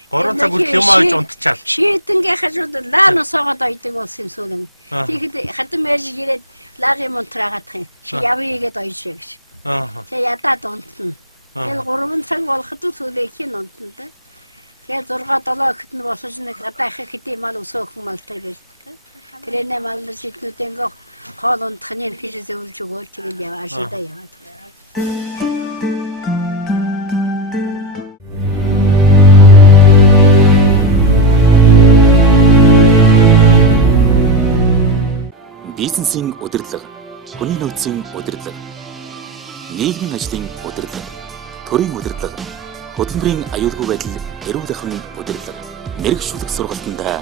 3 цаг хүртэл юм ааж унтчаал. Шийдэнгээ хажууд лаан усаагаад ойдаг болсон юм сүлэн. Тэгэхэд хатан байж ирээд лагийн мунтраагаад тань. Чи явъя гэд ойж гэж. Тэгээ ядаад унтна. Тэгээ 3 цаг болоход сүлээх нь унтна да. Тэгээ 6-7 гэхэд нь босож нэг гадаах хэдий мал өсөөхөн малтай гэж. Тэрнээ малнаас иднүүдэнго хоол унтхны хийж зөвлөж өгөөл тэгээд ажилдаа яваад. Бизнесийн удирдлага, хүний нөөцийн удирдлага, нийгмийн ажлын удирдлага, төрийн удирдлага, хөдөлмөрийн аюулгүй байдлыг эрүүлэх нь удирдлага, мэрэгчлэг сургалтандаа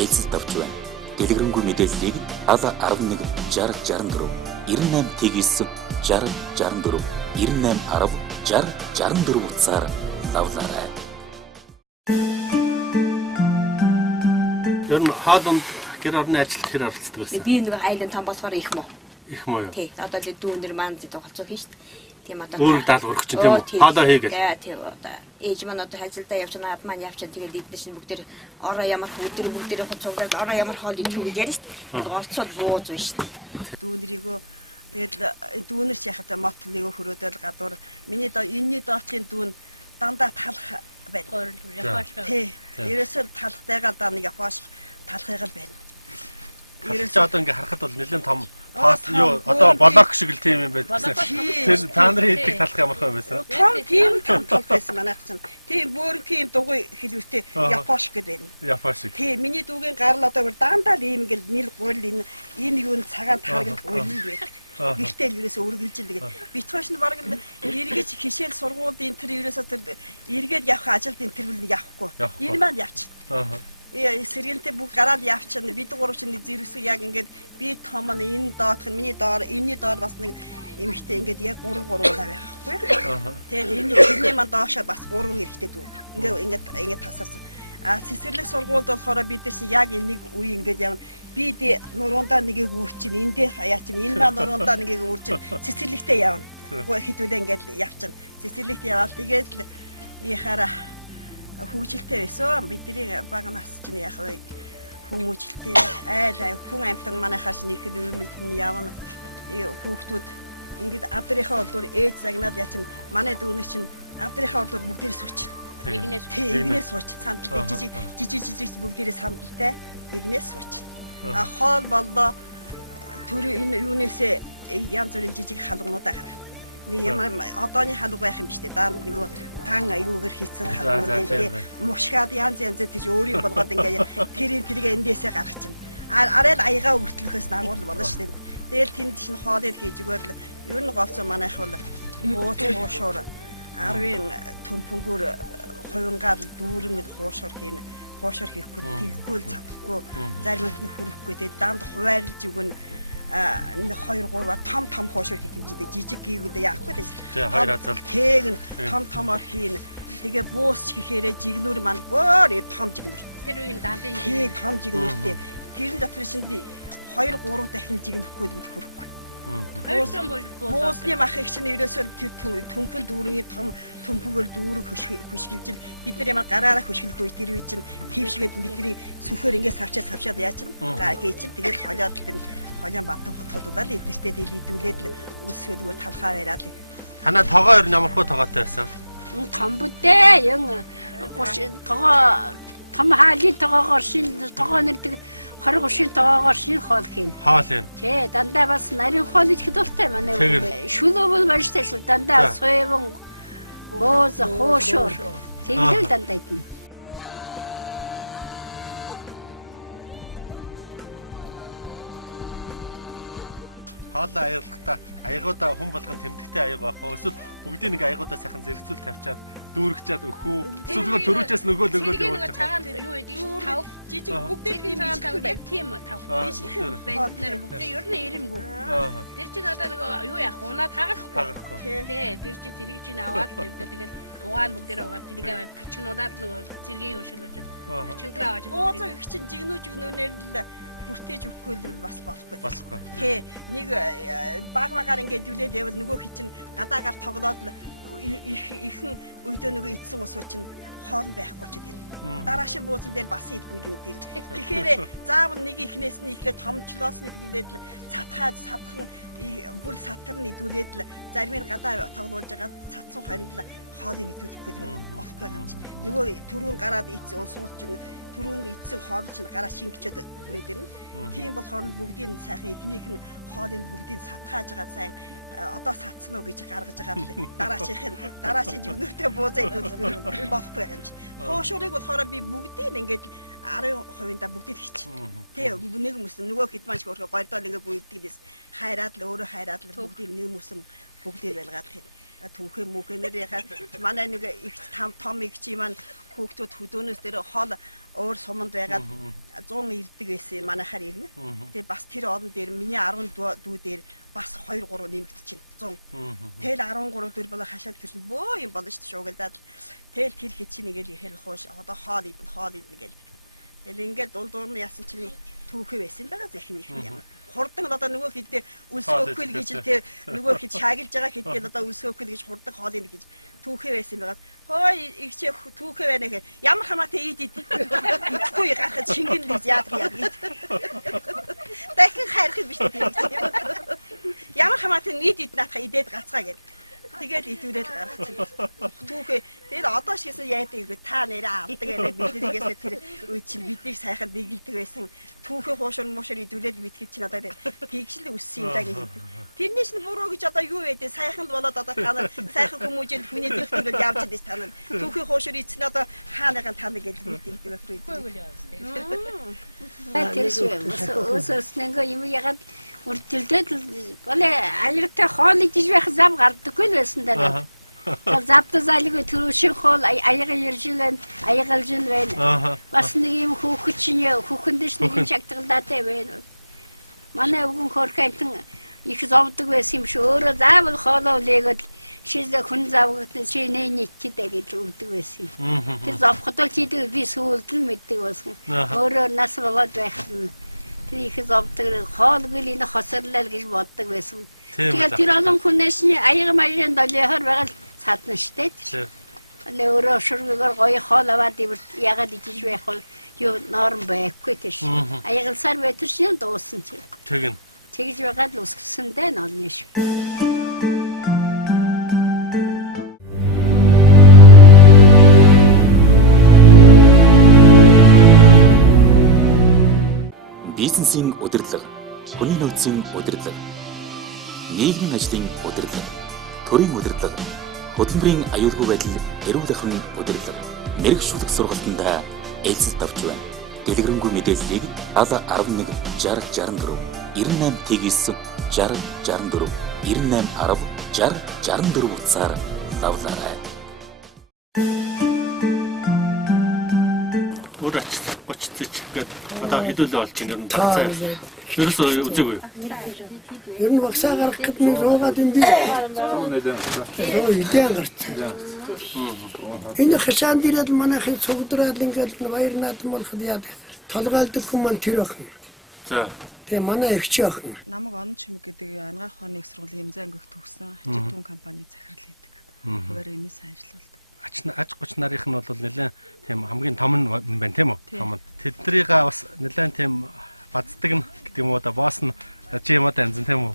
ээлжлэлт байна. Дэлгэрэнгүй мэдээллийг ала 11 60 64 98 60 64 98 10 60 64 утсаар авлаа. Ер нь хоолнд гэр орны ажил хэр оролцдог байсан? Би нэг айлын том болохоор их муу. Их муу юу? Тий. Одоо л дүүнэр маань тоглоцоо хийж. Тийм одоо өөр даалгавар өгч тийм үү? Хоолоо хийгээл. Тийм одоо ээж маань одоо ажилдаа явж байгаа ад маань явчихсан. Тэгээд эдгээр чинь бүгд ороо ямар бүгд хуцуугаад ороо ямар хоол идэх үү гэж ярьж шít. Орцоод бууз байна шít. Дүүнэрийгөө тэгээд дүүнэр ч яхад мотлыг хөрөөдөл гадуур миний энэний доочийн дүүн дандаа талах байна. Тий. Ерөөсөө талахтайгаа даа нэг явааш талахыг л байна. ерөөсөө одоо ингээ харахад бол нэлээд том пас юу одоо болок шиг л тийм юм байдаг. Тэр та нарын хийдэг талах ямархай байсан. Том байсан манайх чинь. Тийм бөөрийн дугуй хэлвэртэй япош гэдэг байна. Япош. Тийм миний дүүгийн гарал одоо дандаа л ийм ингээл нэр гуйл энэ юунд цагаан тааргал уйлын байдаг. Гэртэл ерөөсөө үргэлжилдэг. Битгойш нь баг эргэж хишээл сургуульд энэ тэр ерөөсөө тэр эргээд явах ажилд энэ тэр явахгүй. Энэ маань явчих. Сэргэнтэй бүх гараад явчихна. Бид гурав чинь зэрэсэг яг ингээд би том нь энэ доотх нь миний доор энэний доор бас нэг эмэгтэй ингээд яг 3 байхгүй. Тэгээд энэ тэрний маань доошоо бас 3 эрэгтэй дүү. Ингээд тасарсан. Цэцэрлэг сургуульд болохоор бид нар чинь яг нэг үе ингээд явна. Би нуруундаа нэгийг үүрчин, эндээ хаяа чинь энэ маань нуруундаа нэгийг үүрчин, цэцэрлэгтээ явна. Хитүүдээ ингээд явчихна. Цэцэрлэгт яваад тэгээд яхаараа хүүжилтэй байсан. Бидний бага нас чинь яг хүүжилтэй хүн амтан манайхаас нэг их юмд явна. Хүүхдүүд ингээд авдрынхаа ордоор ээж загнаад ячин манай дүүнер чинь авдрынхаа ордоор бүгдээр сууч. Игнээс сууч. Сандалтай жижиг бүгдээрээ сандалтай игнээс сууч. Хоол боллоо төр энэ юунээсээ янз бүрийн жижиг халуунуудаа гаргах. Нэг ямар одооны халуун байх юм биш үү? Даа нэг ган аюугаар хийсэн халуунууд тийм мушгаад янз тийж өөрийн болгоод ингээ тэрийг эндээсээ гаргах чинь. Арай л аягаа өртлөхөөс нагуул болно шүү дээ. Тэгэл тэнд чинь хоолыг хийж өгөөл ер нь голцоо манайх бол хуушуур 10-ын төмпөнгөөр хувингаар дүүрэн хуушуур хийнэ. Хуушуур хийхгүй тийхгүй л цавхгүй заримд нь хүрэхгүй тэгээд данд хуваарлж өгнө. 2-3 том хуушуур хийх хэмжээтэй жижиг гүйгүүд яахгүй дээ. Хоёр азал. Тэг том хийнэ. Тэгээ буусч гэхээрээ жигнүр маань бөөр том жигнүр. Тэр үеийн дандын том жигнүртэй. Тэрэн дотор шинэ 2-3 дахин жигнэхгүй хүрэхгүй. Буусны мах их чинь ерөөсөө төмпөл дүүргийн том төмпөгөр дүүрэг хөшгөлж бид нар ямар гараараа хөшгөлөх үе тэр үе чинь твшгээд бидний сүнхээр ингээд савчаад яачна. За хийчин тэгээд холиод холийн бантан хотгодуулаад эдэртээ дэлгидүүлээд өсгөлгөө талхаа яриад. Танаа тогоо ер нь ямар хөө тогоотой байсан? Том бүдээ юм том хаалын тогоогоор тогоо нэрдэг 20-30 тоогоор шин хоол хийн. Хоол юм. Тий, дандаа бас нарийн хоол идэх дуртай манай үү. Шүлөөвөл барьжтай шүү. Дандаа соёвон бооз хоошоор. Тэгээл дандаа идэнэ. Хоолоо аярлахтаа аягуудаа хүн болгон тэмдэгтэй аяг байх уу? Эсвэл бүгдийг нэг аягуудаа сайхан зэрэгцүүл тавьчаад дүүргчаад өхөө. Эсвэл төрөөчөөс нөгөө явуулж байгаа. Цагаан юу гэдэг чинь тав жижиг бүгдээ тийм тав. Бэлнэр бүгдээ ер нь ирэмгүй. Тэр чинь одоо нөгөө юу яах унаад хагарахгүй. Тий, тэр чинь тэрийг чинь аваад тэгээд угаан бүгдээ угаад тэрийг аваад тачгнуудаад нөгөө зэргийг өшөөлөж тачгнаа аваад. Бууцаа их чинь жигнүүнээр л хүртээж өгөхгүй л бас болохгүй. Тий, нэг багаар ингээд дүлээд явал нөгөө хий чинь гадаагаар тоглоод ихэн өйдөө нөгөө идсэн усуу чинь хоол байхгүй ч гэдэг. Дараашин бууцан дээр бас идэх юм дээр. Тэгэхээр заавал нэг ихнээс нь ихлэ томчлоос нэг хэлээд садхан бүр сатгар нь идүүлээд л зарим нь гадаа тоглуулж байгаа цацсан хоринд л хоолыг идүүлэхгүй болохгүй юм чи. Нөгөө түрүүн гараад идсэн усуу чинь түрүүн идсэн хоол чинь гараа шингэчээд хүрээд ирнэ. Тийм болохоор бүгдийг сайхан эхнийх нь хоолыг бүгдийг сатгааж байгаа сайн одоо сатсан уу гэж гаргаж байгаа л дараашийн жигнүүртэй буузаа идэх болохгүй юм чи. Хоошуурыг болохоор би бүгдийг ингээд 10%-ында бүгдийг хийчих. Тэ нэг хүмүүс нөгөө хэд маань ч өөрөө гойдол ингээд бүгдийг хайраад л өөрөө хайраад л бүгдийг нэг хүмүүс бүгдийг байлгаад түнхээ мүхэнэр яхаа манай нэг их том их чи маань хүүхдүүд хөдөөнөөс дээр хоол өөр суманд байгаад 100 ирдэг байсан манайхаар ирнэ. Тэгээ бас тэр олон дээр миний 10 дүү дээр бас 2-3 нэмэгдчихэв 100. Тэгэл 13 дөр болоо хашаад гэрч бөө юм болно шүү дээ шуугилдаад. Тэгэл тэр хэд чи нэгэл ихэл хууш одоо хоол идэн гэл. Тэгэл ингээд дундуур нь яасан чинь түүхээ байсан байгаа зэхний юм. Хурдан одоо нөгөө хэдээ үлсгөөхгүй л гэж тэ нөгөө хэд шаагилж байгаа хэдээ одоо үлсгөөхгүй л гэж хурдан хоолыг гэж түүхээ байсан байгаа. Хой игч түүхээ байна гэх ямар хамаатай идэхгүй гарахад шингэн л яадаг яа. Дахин хайрах биш тийм. Ямар хамаатай нийт иднаатаа идээд гацгаа гэл. Тэгэл идүүлээд гаргачих. Түүхээ тэгэл одоо шигсэн яадаг ивэл та нэрээ авдаг гэдэг биднээс тэр үе чинь биднийг сайхан дэглэдэг байсан. түүхээ хуушур муушур идүүлээд мэдхэд чинь одоо тэгшил өссөн юм даа гэдэг. Тэрнээс нь буруу гэж одоо юу вэ? Сайхан л болоод одоо та нар сайхан хүмүүжэнд хүний төлөвлөлөд явж идэж та нар түүхээ хуушур идсэн одоо хааныхаа таны гэдэг мэддэг байхгүй. Тэр өснөнгөө юм ягаад үрдэлдээд болоо аягатай хоол идэж байх зам гардаггүй л байсан даа. Завтаа залгүй төрөшин хоол аяга ярьжилэн аягалжин байна. Бас нэг юм хүүхэндэж нэг юм шагтгалдаатай байна. Манай өвгөн хорхайтан их зовдөг байсан юм шиг өөрөө заавал хоолоо лээгээд шийдэ хүн завгад чи нээчтэй гэж өгдөг байсан юм. Тэр зовход л чийдэг би сүүлдэл мэддэг болсон. Өөрөө нас болоод байх нь тэр их зовдөг хоолгүй энэ хосрлал гэж боддог байсан. Тэгээд тэр олон хүнээс нь аяга маягийн долиохоор байгаа садна штэ. Але өөрөө шургаар гоё хоол аваад ягаад идэж байх вэ? Юу норм байхгүй тийш. Аягалсаар байтар чинь дууссан чи. Тэгнь. Тэгж байгаа л үсгэсэндээ нолны ш. Бизнесийн удирдлага, хүний нөөцийн удирдлага, нийгмийн ажлын удирдлага, төрийн удирдлага, хөдөлмөрийн аюулгүй байдлыг эрүүлэхин удирдлага, мэрэг шүлэг сургалтандаа эзэлт авч байна. Дэлгэрэнгүй мэдээллийг 7011 6064 98 60 64 98 10 60 64 утсаар авлаа. Өөр очиж гээд одоо хэдүүлээ болж байна юм тацаа. Ерөөс үзээгүй. Ер нь багсаа гарах гэдэг нь руугаад юм би. Идея гарсан. Энэ хашаан дээрэл манайхын цугдраад ингээд баяр наадам болоход яа толгойлдог хүмүүс тэр байх. За. Тэгээ манай эгч байх. Намайг он чимэг гэдэг анагаах ухааны их сургуулийн хэмжээ ангих төгссөн ачаал түн компани захирал хийдэг. Хуваарь эмээс ажилладаг. Аж гуч нарийнх нь бол нэлээд тийм хамгийн том нь байна тийм үү? Том. Тэднийг бас нэлээд тийм бацдаг нь гэдэг юм уу да босс нь чи юм да анзан тийм үү?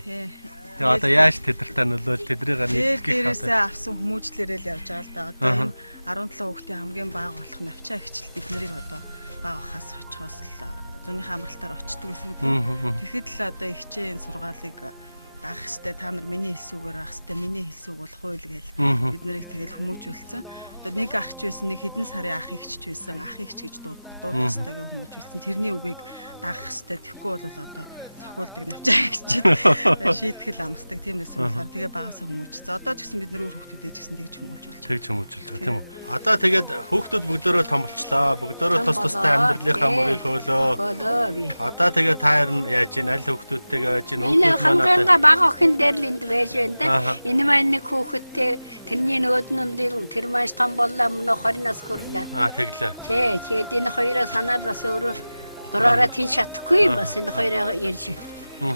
Тэгээ одоо яаж тэдэртээ нөлөөл тэднийг нэг дээрээсээ авсан хүмүүжлэрэл явж байгаа л да. Одоо энэ 17 хүүхдийн хамгийн бага болох навчаа ихчл бид нарыг одоо бага хас очихоос л зуныхаа амралтаар очдөг гэсэн үг. Тэгэхэд л одоо ихчээ энэ сургаалыг даах хэвээр та нар миний хэлсүүгээр ах хэвээр миний хэлсүүг болох хууль гээл бид нарыг тэгэл хүмүүжүүлсэн. Одоо нэг ах ч байсан нэг хэдэн сарын ах ихч ч байсан ах ихч гэж дуудастайгаа хүмүүжүүлсэн. Тэрний үгийг даах хэвээр тэгэхгүй бол одоо цохиулдаг навчаа ихч шийтгэл амсдаг тийм байсан болохоор тэгээ багасаа хүмүүжсэн. Одоо ч гэсэн бид нар өөр хүүхдүүдээ ч гэсэн тэгж хүмүүжүүлж байгаа. Тэгж хүмүүжүүлж байгаа тийм үү? Одоо тэгээд хүүхдүүд бүгдөө том болчлаа. Бүгдөө тус тустай амьдралынхаа мөрийг хөөлөө. Одоо тэгээд та хоёр нь яаж ийн аль хүүхдүүдтэйгээ байж ийн хүүхдүүд бага охин дээр л энд байж байна да. Энэ маань нэг хүүхэдтэй тэрний нөөднөндөө тэр маш том боллоо мөн 20 нас хүрлээ. Тэглээ. Тэгээд энэ хоёроо санаад бас өөрөө дураараа тэн шатахгүй бас энэ хоёроо ярьж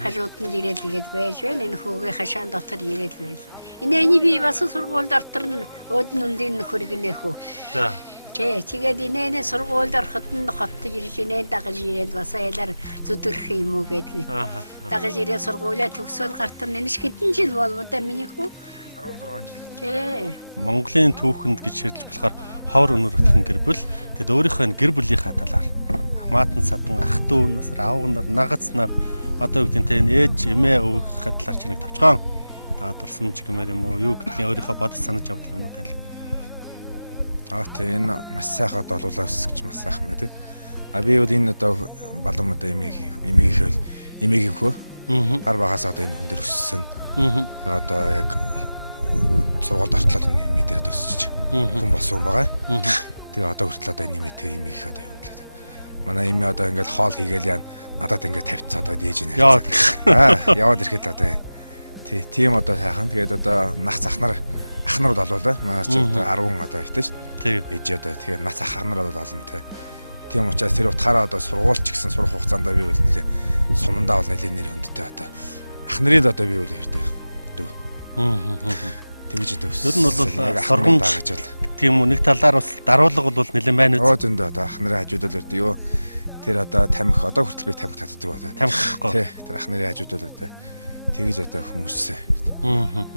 хажууданд ирээд тэгээд байж байна. Энэ хүүгээ хашаан дотор ирээд байж. Энэ би бас сургууль дотор нь өөднөндийн хөргөнөх үү. За. Тэгээд энэ сургуульд ороход нь хотод ирж инээ дагаж ирээд бас айлаар зүтгэх юм уу гэдээ. Дагаж ирээд сургуулаа төгсөөл гартар энэ хэдэн жил болов да миний хүү? 16 жил. Монголын түүхэнд гэж шийдэж болохоор ховор өнөртгөн гэр бүл тэгэд өөрийнхөө гэр бүлийнхаа талаар хамаатан садан ах дүү нас аав нар нагац нар одоо үгдэнтэй ээж эмээ өвгийнхаа талаар ч нэг тавчгаан даадурсамж гэмээр юм уу юу гэдгийг өөрийнхөө бодож санаж авдаг юм уу тал. Энэ маш сайхан долуулаа өсгөж маш сайхан байдаг. Би бол энэ одоо балам одоо эмээгийн хөө. Гар багаас одоо энэ хүн дээр өссөн. Тэгээ одоо яг сургуульд ортлоо энэ мэдээд өсөж хүн болсон байгаа. Тэгээ одоо хүртэл одоо нэмээтэй эмээх одоо юм лээ. Манай эмээ одоо ингээд хоол хийгээл яа надад ингээд тавьцаа одоо дээж нэ. Яваад ирэхэд одоо тийм одоо сайхан. Тэгээд одоо нах захнаар ах нар бол олоо. Манай ч одоо 10 одоо ихтэй шүү. Тийм. Ээж одоо тэгэхээр нац ах нар бол олонтой. Тийм учраас тэр утгаараа одоо сургуульч гэсэн сурах хугацаанд би бол нэлээ сумандаа бол нэлээ нэр өндтэй одоо ах нарын одоо би бол ярьдаг. Дөө. Тэгж одоо өссөн. Ер нь бол сургамж тийм үү нэг талаар бас даруулга бол нэлээ байна үү? Зөндөө одоо ах нарын хажуудал өрдөө юу тэр одоо тамхи одоо хүртэл би тамхи татдаг одоо. Тамхихгүй. Тий. Тэр ах нарын хажуудал одоо тэгж одоо хүмүүжсэн.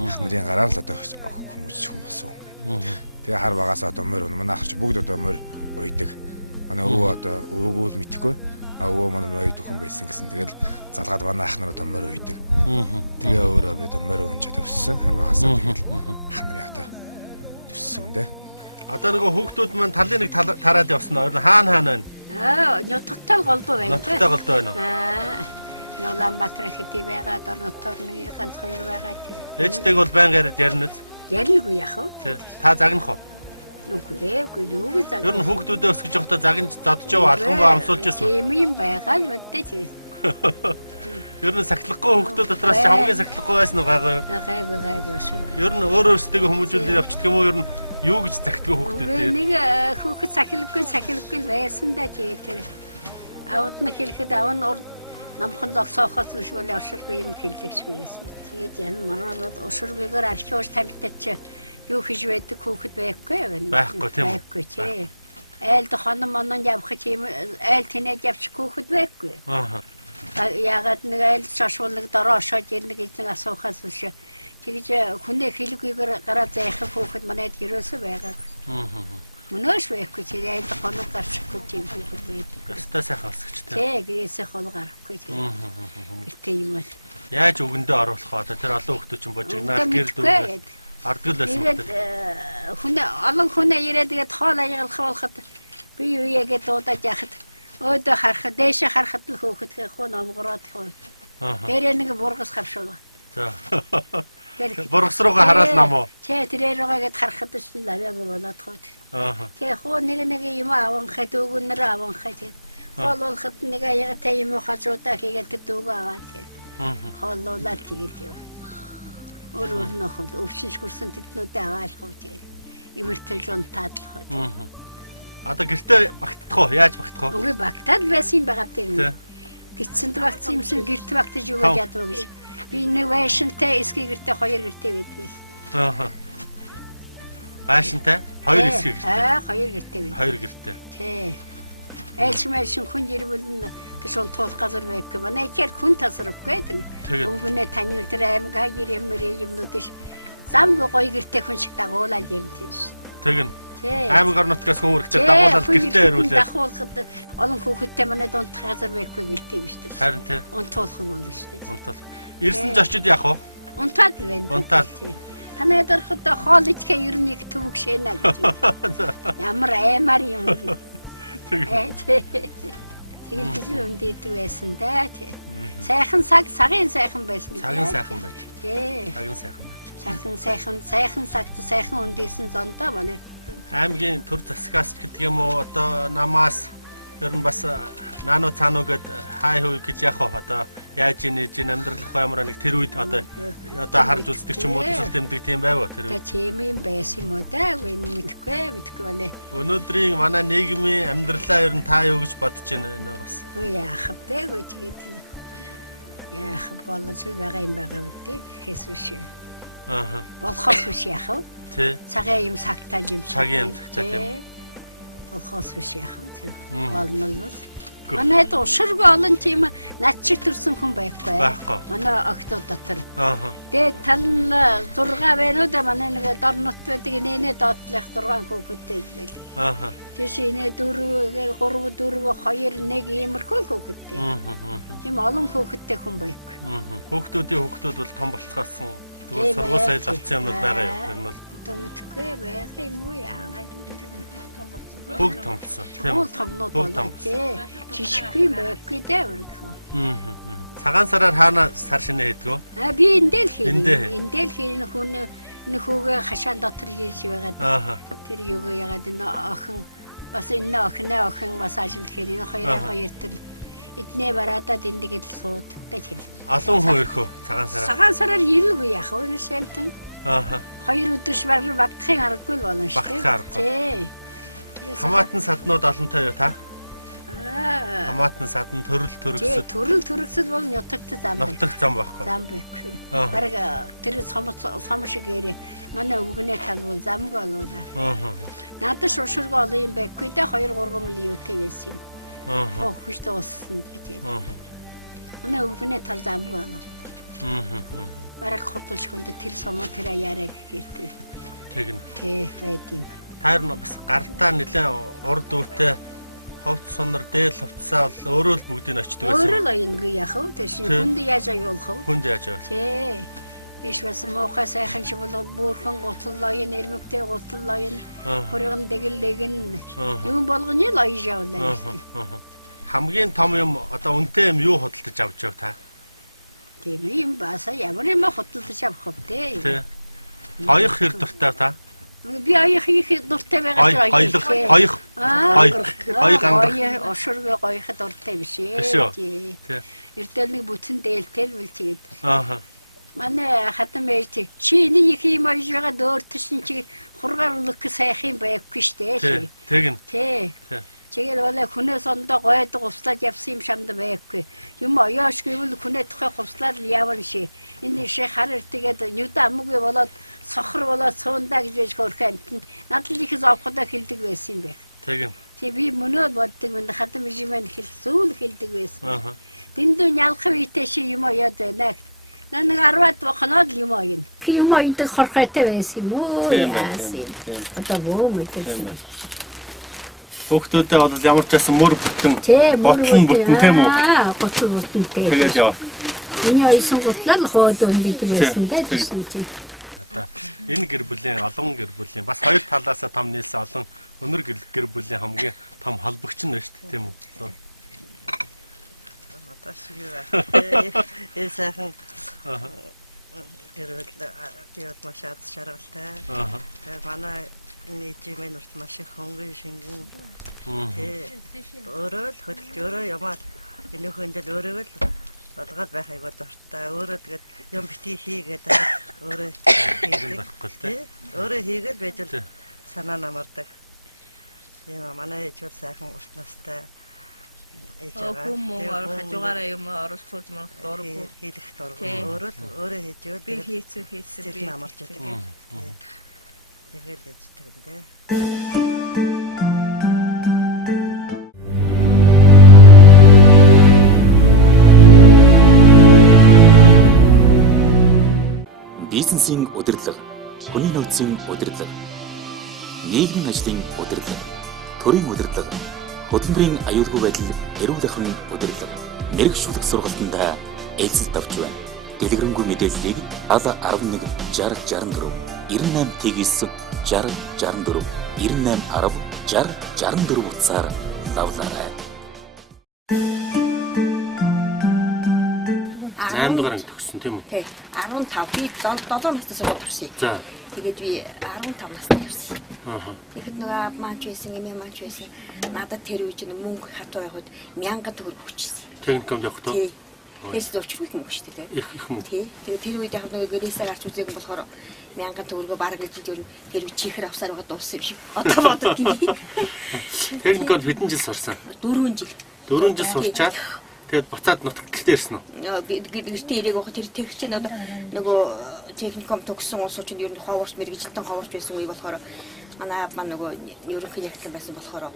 Ах нарын гараар л одоо хүмүүжих юм болсон. Тэгээ хар багаас одоо морь манай ах чи бүгд одоо морь уйдаг. Манай өвөө одоо өвөөгөө л мэдхгүй. Өвөө манай морь идэх хүн байсан гэсэн. Тэгэл залгаад манай ах нараа морь үйдэг. Тэгээ өөрөө би морь өнчөд өссөн. Хараагасаа тэгэл ах нарын одоо төссөн дээ. Одоо нөгөө хүүхдүүд маань талын нэг тараад явсан нь хаана байна? Нутагтаа голдуу байна. Нутагтаа голдуу байна уу? Улаанбаатар хэдий байгаа, Дорнотор нэг ганц хоёр байгаа тийм. Ээжтэйг бол байнгаар ярина үз. Ярихгүй яах вэ? Та загнах уу? Үгүй юу гэж загнах. Ер нь хүүхдүүдээ өсгөж явахдаа загнаж зодж яваа алхамгаа амсуулж байсан. Тийм юм байгаа л үдээ чи. Ер нь сахилахгүй хүүхдүүд дотроос хамгийн сахилахгүй байсан уу гайгүй юу? Гайгүй шүү. Ер нь өөр өөрсдөө хүмүүжүүлээд явчихдаг юм уу? Ер нь юу гэж загтдаг хүүхдүүд дээр? Нэг хүүхэд сахилахгүй байсан да чи тэр. Авд нь хэлэхэд аван намхан зогсоохоос биш бол оширгүй юм хэллэгшгүй байсан. Тэгээд ян мараад оширгүйгээр архиуж тамхитач юу хийж байдаг хүүхэд байхгүй байна. Байхгүй тийм үү? Байхгүй чи. Айл дохоно монон явах юм айл тэнэж явчих хүүхэд байхгүй. Ягаад нэг айл шашуулнаг дороошоод ирнэ гэж нэг асуухаас биш. Тэгж хүнээ хэлгүйгээр гараад зайхах хүүхэд манайд ерөөсөө байгаа. Мөнөөш байхгүй чи айл дохоно гарчихгүй юм хүүхэд байдаг. Гэртээ сайхан өсгчтэй. Тий, гэрээсээ хол гарахгүй чи. Гэртээ юм аа. Яаж өгөндөө оруулах вэ? Одоо тэр олон хүүхдүүд чинь божигнаа гэр дүүрээ ардгал байсан гэдэг. Олон хүн ирээд тэгээд хоол аягалах болоход би юу яагаад дуудаж яхад өөдөө харахад дээшээ харахад л хөөхөдгөө хүн амгороод хөө. Тэрээ нэг бургас хавшуулаа. За. Бургас руугаа хараад нам уу? Тий, тэрээ руугаа гээд харахад ч лавяг болоод хоо. Тэгээ хоо нэг юм аван хад өгнөр аван хад. Хоололоход нэг аягатай юм хажуудаа хийгээд дүүг аваад. Хоололаад тэгээд юу. Өөр нөхөд өвчнөж хүрсэн тэднүүдээ аваалах уу тэгээд имэртэл жонтаадлах уу. Одоо гэртээ багтдах уу? Яаж багтах уу? Үгүй багтаад байсан юм байгаа тийм. Гитсэнд багтсан юмсан гэрт багтаж юу гэж ядуу гэж. Би нэг вайшинтай эсхий гэртээ хоёр гэртээ байдаг. Вайшинтай? Хоёр эсхий гэртээ. Хоёр гэртээ байдаг. Хоёр гэртээ. Тий. Айлшмайлшин хүн ирвэл тэшон тоол газар байхгүй манай ихэр хүн тасрахгүй гэдэг. Өнгөнөө таны өдөр аймгаа ирэмэрээ юмнуудш замгүй гоё гэртээ хүн шиг дагуулаад ярьдیں۔ Тэгнь. Аймаг орнотгоос хүн үргэлж дагуулаад гэртээ ирүүлээ. Дагуулахад олон хүүхэдтэй манай дунд газар байхгүй гэртээ биш үү? Харин тий. Унтуулах юм болно шүү дээ. Унтуулах. Ирсэн зочид яах вэ? Унтаад байна. Унтаад. Танай дөрөхөд хоол ичгээ ер нь их төвөг шэнэ гэж. Ямар аймаар юм бэ? Тэгээд үндэдэг байсан да тий. Сайхан цагийн сайхан байсан. Цагийн сайхан байж. Тий. Цагийн сайхан байж. Сайхан цагт сайхан үндсэн зондоо манай. Аймгийн төр засгаас ч гэдэг юм уу одоо намаас ер нь бас наано цаано гэд хай хөө гэж яах вэ? Одоо яаж нээж амьдралах баймаар нэг тэр үед одоо харж үздэг ч юм уу төсөл тэмдэг тийм байв тэр үед. Тийм юм байсан юм уу да? Мэдхгүй байна. Өнөөдрийн манай нийгмийн амьдралаа ер нь та юу гэж бодож байна бас? Яах вэ гэж гэдэг. Яах болж байгаа юм байгаа үү? Гэхээс биш. Болохоос биш яах вэ? Тий. Цагаан юм сагтаал юм шиг. Цагаан цагтаа тийм. Болохоос биш яах вэ? Болно. Манайд уширгүй олон тийм над шиг төрсэн хүн байхгүй. Манай октод дотор. Тэгээд тал нь 6 байна уу да манай нэг дорнот байдаг нэнэ доотлох 6 хүүхэдтэй байдаг. Тэш инээ 4 3 4 2 1 иймэрхүү хүүхэдтэй. Тийм олон хүүхэдтэй хүн байхгүй. Хүүхдүүд бол том болцгоосон. Тэгвэл сургууль соёл авсан юмуд байгаа юу? Тэр нь бол томтгүй байгаа юм уу яагаад бүгд томсон. Бүгд том. Жишгүй байхгүй дээ өөрөө. Цагаан сараар хаана сар шинэ хийдэг вэ? Би эндэл хийн хүн нөхөөгөө хашаан дотор ирж байгаад тэр юу яагаад энэ охин бас энэ охин бас ажиллах хэрэг хоёр төл эднээ бараадад эндэгэл суудтай хэл. Олон хүн ирэх үү цагаан сараар? Цагаан сараар ирэлгүй яах вэ шимтэн? Хоёр өдөрш багтахын аргагүй л болно шүү дээ. Хамаатан саднууд олонтой юу та? Хамаатан садан төрөл төрөсөд. Төрөл төрөсөд бол нутагт зам байна. Нутагт зам байхгүй. Зам байхгүй. Бараг тэр сам шиг ирээ. Манай өвгөнөө талбал замг болоо. Надад шушург олон юм байхгүй дээ 2 3 юутэй байсан юм. Хүчтэй болсон гэдэг. Манай өвгөнөө тал замг болоо. Бараг хотолч хүнд тэр сумаа тэр аяараа гэхээ. Тэгнь. Тий, байдим. Таар бас гартаа нэлээ урд үүтэй ховц сонор дээл ховцсаа бол өөрөө л бүгдийг очдөг байсан. Өөрөө л аянггүй яах вэ? Тэр чинь хүнд яаж аюулах вэ? Хүнд яаж явах? Тий. Биш байсан моохоо сайхан шиг бол бүрхэн гоцлоо ин эрмэгтэй гоцлоо ин хөргөн дэгэлэгэн юм болгоны л аяж явлаа. Хамгийн том юм одоо үнэтэй юм юу худалдаж авч яв та? Тийм юм бааса ямар юм худалдаж авах вэ? Тий. Хоёх хэр дуртай та? Би аях их дуртай байгаа. Хоёх ангар. Ошорго гоёх дуртай биш ээ. Тий. Эртэл нэг бүтэн дээлтэй л үлчихэд. Ааха. Манай хатан мэрти чиний их юм аяж байгаа дөөртсөн чи хургаар үлэх сайхан байхгүй штэ. Тэгнь. Тий. Чигээр болоо хүнээс ондоо гойдог услаад явсан юм шамд байхгүй. Юм аяаш гэвэл хүнээ тухай хувслаад явна ши. Энэ ши хараар тэгээд нүдэ амгүй болоод сохор болоод цуундаа гэж хөрхөө амтнд надад их зовходоо хэлдэг байсан юм бэ. Тэгнь. Тэг би мөнөө боддог мэнд хатан мижимэн хэл зүүл хэлдэг байсан. Дэндүү ялах үедээ ши юм аяад байна. Нэг 10-аад бохноод юм аян. Юм аянд хорхойтой байсан юм уу яасан. Одоо бөө мэдээ. Хүүхдүүдээ бол ямар ч байсан мөр бүтэн ботлон бүтэн тийм үү? Ботлон бүтэн тийм. Тэгээд яа. Миний ойсон готлал хоод өндөг байсан дээ тийм чинь. Одоо энэ гэр бүлийн олон гэр бүлийн бас хоёр талаасаа том нийлсэн олон өнөр гэр бүлийн хамгийн том холбогч нь байна шүү дээ тийм үү? Одоо шиг байна. Энэ сайхан гэр бүл яд маш аз жаргалтай. Манай нийгмийн урт маш их хөнгөн шингэн өөрөө л хөдөлж өөрөө ямаа энэ хөндөл өөрөө л бодгоод байх айгуу дуртай өөрөө тэгээд юм битгий хийгээд өөрөө өөрөө хийгээд байж л санаа намардаг. Тийм манай ээж бол сайхан урт настай ээж байгаа. Хүмүүс хажуугаараа юм оролцуулж мөн дурггүй хийх дурггүй өөрөө хийжээ би хийсэн би намарч байдаг. Тэгээд ээжтэй юм дээ. Бизнесийн удирдлага, хүний нөөцийн удирдлага, нийгмийн ажлын удирдлага, төрийн удирдлага, хөдөлмөрийн аюулгүй байдлыг эрүүлэхин удирдлага, мэрэгчлэх сургалтандаа эзэлт авч байна. Дэлгэрэнгүй мэдээллийг ал 11 60 64 98 тэгээс 60 64 98 10 60 64 утсаар давлаарай. 8 дугаар анги төгссөн тийм үү? Тий. 15 би 7 настай сургууль төгсөе. За. Тэгээд би 15 настай явсан. Тэгэхэд нөгөө маань ч байсан, эмээ маань ч байсан. Надад тэр үеч мөнгө хатуу явахад 1000 төгрөг өгчихсэн. Техникум явах тоо. Тэс зөвчгүй юм шүү дээ. Их юм. Тий. Тэгээд тэр үед яг нөгөө гэрээсээ гарч үзег болохоор 1000 төгрөгөө бараг гэж тэр чихэр авсаар байгаа дууссан юм шиг. Одоо бодож гинэ. Техникод хэдэн жил сурсан? 4 жил. 4 жил сурчаад тэгээд буцаад нутагталтай ирсэн үү? Гэртээ ирэх гоо тэр тэгч чинь нөгөө техникум төгссөн улс чинь ер нь ховорч мэрэгжилтэн ховорч байсан үе болохоор манай маань нөгөө ерөнхий ягтлан байсан болохоор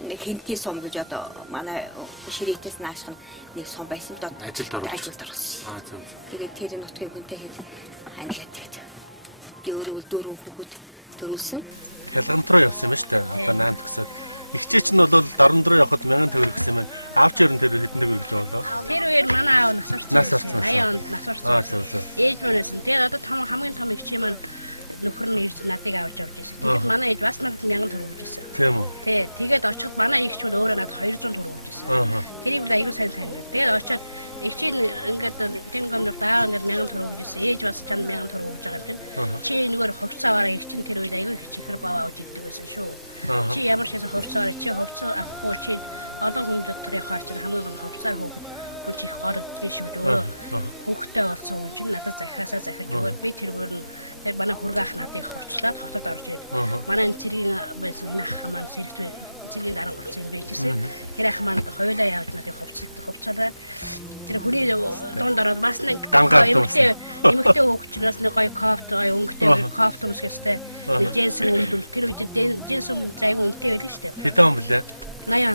хинти сум гэж одоо манай ширээтэс наашхан нэг сум байсан доо ажилд орсон. Тэгээд тэр нутгийн хүнтэй хэд хандлаад тэгээд өөрөө 4 хүүхэд төрүүлсэн. Хялгамт руу явсан юм шүү дээ. Одоо 8 төгсөөд. Игчээч нь бол дорн руу явхад 1000 төгрөг гэсэн юм байна. Аавч ер нь тэр хэдэн төгрөг гэж болоо? Тэр үеэр манай аав нас орсон. 80 онд нас орсон. Ээж манаас нь тэгээд одоо хамгийн том игчээ маань нөхөр нь ирж надыг авч явж ирсэн. Тэгээд манай ээж бас надад 1000 төгрөг өгсөн. Тийм үү? Тий. Тэгээд очиход манай игч бол өөрөө надад 200 төгрөг өгсөн. Тэрийг бол аягүй сайн таньдаг. Тэгээд очиод игчийн ингээд тэнгомд даа ингээд 1000 төгрөг өгсөн. Ээж бас чанд 1000 төгрөг өгж байгаа юм чинь. Чи нэгээр хувцааваараа игчин тэр үед аягүй их чихэр бав авч иддэг байсан шүү. Чи ямар ч хэсэг хувцаараа чи хувцаа авахгүй чи олон хүн дотор явахаар чинь хамгийн гол хувцаар хөөхөд бүч их горд биш үү өөрөө хүүхдтэй болсон хүн чинь надад захиасаа захиж өгөөд би тэргээр нь тэр манай хурга ах надыг хувцлаад хотод орж ирээд манай цэргийн байсан энэ ах маань цэргийн дарга болсон юм байжсэн. Тэр ах маань хоёулаа явж надыг хувцалаад тэр хүний дунд ороод бас нэг эмэгтэй хүүхчнээс нэг гоё кофт гоё өнгөтэй кофт өмсөхтэй нэг джинсэн өмдөл тэр үед джинсэн зайг үнэтэй байлаа шүү дээ. Хэдэн он блэ? 80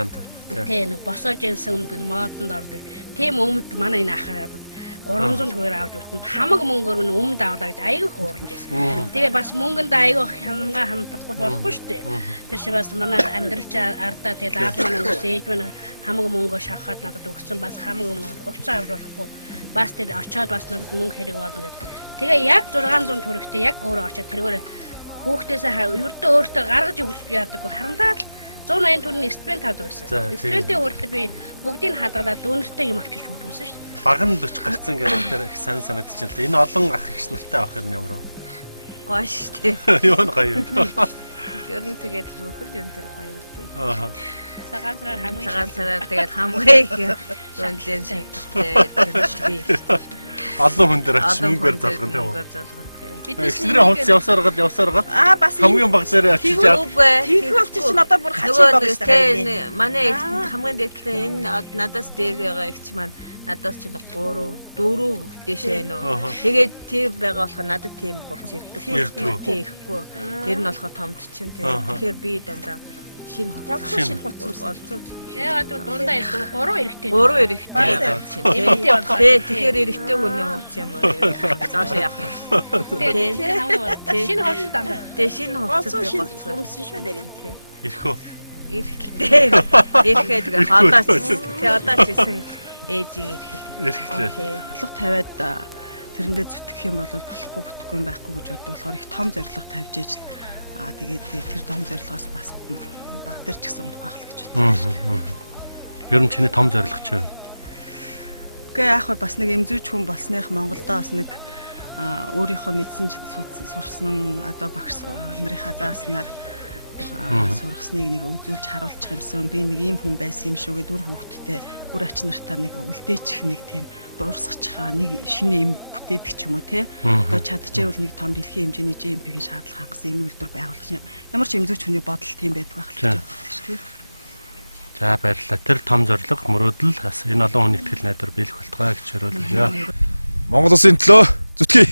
онд. Тэ нэг босоо джинсэн өмдөл модонд ордог. Тийм өмд манай энэ ах 300 төгрөг авч өгсөн. Хамаг мөнгөөр нь өмнө давлаа гэж аягүй хуурж байсан. Тэгээ бас мөнгөнд аягүй хямнгаа хандахгүй болохгүй шүү дээ. Тэр шиг бас манай амьдралч ардаа тэгээ лаад мөнгөс ээж мань хамаг мөнгөө шавхаад надад өгсөн бас хамаг мөнгө буцаа авч болохгүй. Бас тэр очиод бас надад мөнгө хэрэг болно гэдэг. Тэгээ яг 600 төгрөгтэй яг өөрөө очиод тэргээр хүүхдээсээ ердөө өөртөө гаргаж яадаг харамдаад 180 төгрөгийн стипенд авдаг байсан. Стипендийн хүртэл би бүгдийг хадгалаад дүүнэртэй юм авчиж өгдөг байсан шүү дээ. Баган 40 гарцсан гэдэг дээр их сайн санагдчихэв л. Энэ олон ах эгч нартай авах юм ямар вэ? Гоё шүү дээ. Юу нь гоё. Ер нь тэгээд бүхэл юм дээр гоё дээ. Аа. Цагаан цараа тэгээд хамгийн үнэлэн шигтэй. Олон хүн дээр очиж мөнгөөр залгах юм тийм үү? Эцнэрийн хувцас явсаар гад. Бас хамгийн баг дээр очиж тийх бол чи надад бүр хачиг байгаа шүү дээ. Манай эцэнд хамгийн дээдлээ энэ надаас дээр байгаа эгч маань надаас чи 3 4 дэшээ нөө. Тэгээд тэр байгаа болохоор надад тийм хувцас ирдэг. Тийхгүй. Тэр нь болохоор томд чинь тийм. Тэгэхээр би дандаа шинэ хувцас олцсон. Яагаад дундаа ирдэг 3 эрэхтэй. 3 эрэхтэй. Тэгэхээр эрэхтэй хүний хувцас юм уу? Заашаа яах вэ? Шинэ хувцас дандаа. Тэгээ шинэ хувцас би голцсон. Өмсөн шүү дээ. Ирхөө. Эрэхтэй. Эрэхээ тэгээ одоо ч гэсэн ээжийн эрэхтэй. Бодлого тавиад тэрэндээ зүтгэх юм бол болохгүй бүтэхгүй юм байхгүй гэж боддог болохоор их том зорилго тавьж ижил. Тэгээд тэр том зорилгоос бас баг дээр ч гэсэн ухаахл гэж боддог. Ер нь чиний том зорилго ч юу? Гэхдээ яг бас нэг эмзүүч хүн болсных Монголдо бас нэг өөрийнхөө мэдсэн сурсан одоо багш нарынхаа зааснаар сургасныг нэг үзүүлж харуулчих юмсан. Би нэг ийм хүн байсан юм шүү гэдэг үр хүүхдтэй үр ач нартай нэг үлдээчих нэг тийм дуурсгачихаа нэг шинэ юм бүтээдэг ч юм уу те. Одоо чадчихвэл нэг том дэлхийн хэмжээний JMP-ийн шаардлага хангасан юм үйлдвэр байгуулах. Ямар ч эмзүүч хүний бодол тийм байдаг байх л гэж байна шүү дээ. За баярлалаа. Тэр том зорилго мөрөөдөл бас энэ олон хүний ихтгэл найдвар биелэх болтугай гэж зориулъя. Монгол улсын төлөө зүтгэе.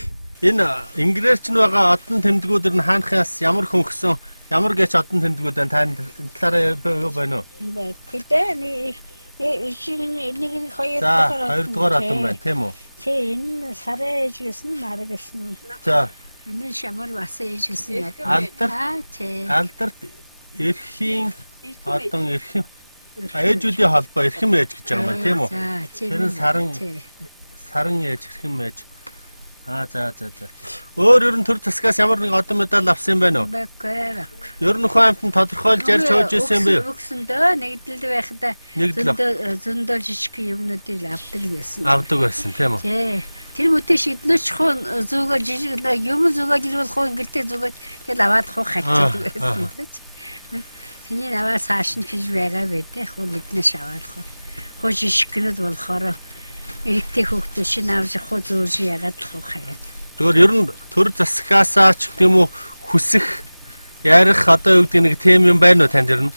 Энэ инглиш нь байгаа одон тэмдгүүдэр нь хаанхаас ямар хөнгөсөн ямар гэж одон тэмдгүүд байна? Та энэ талаараа юу байна уу? Гэдэг нэг нэг хоёр дугаар одон байна тийм үү? Энэ сарай ээж гэсэн нар гэсэн. За. Энэ шамар бас ээж гэсэн. Алдарт эрхийн одон эрхэм ээжүүдийн холбоо эрхэм ээж гэж байгаа юм байна тийм үү? Тэр нь саран ээж эрхэм ээж. За. Өөр ер нь төр засгаас ямар нэг одон медаль авсан юм байна уу? Бэкэр. Ер нь хөө амтнд тодорхойлж ярьж хөөж ирсэн юм бэ? Өгсөндөө нэгдэл байхдаа зөндөл жижиг юмнуудыг авдаг байсан тийм үү? Тий. Тэр бүтэш эднэч хон зүгөө жижиг юм зүгөө ирвэл хоо ингэртэй зүгөө тэгэл аваад хоо хачдаг байсан тийм. Тэний аваа цааш нь хийж байгаа байдээ. Хөө эднэш аваад хоо жижигнүүд болохоор эрэгтэй хүүхдүүд шинэ авч хоо зөөрж ягаад л хоо хаяад. Тэгвэл ер нь төр засгаасаа ч гэдэм үү хүсэх ярих одоо юу гэдэг нэг тем юм байна уу танд ер нь?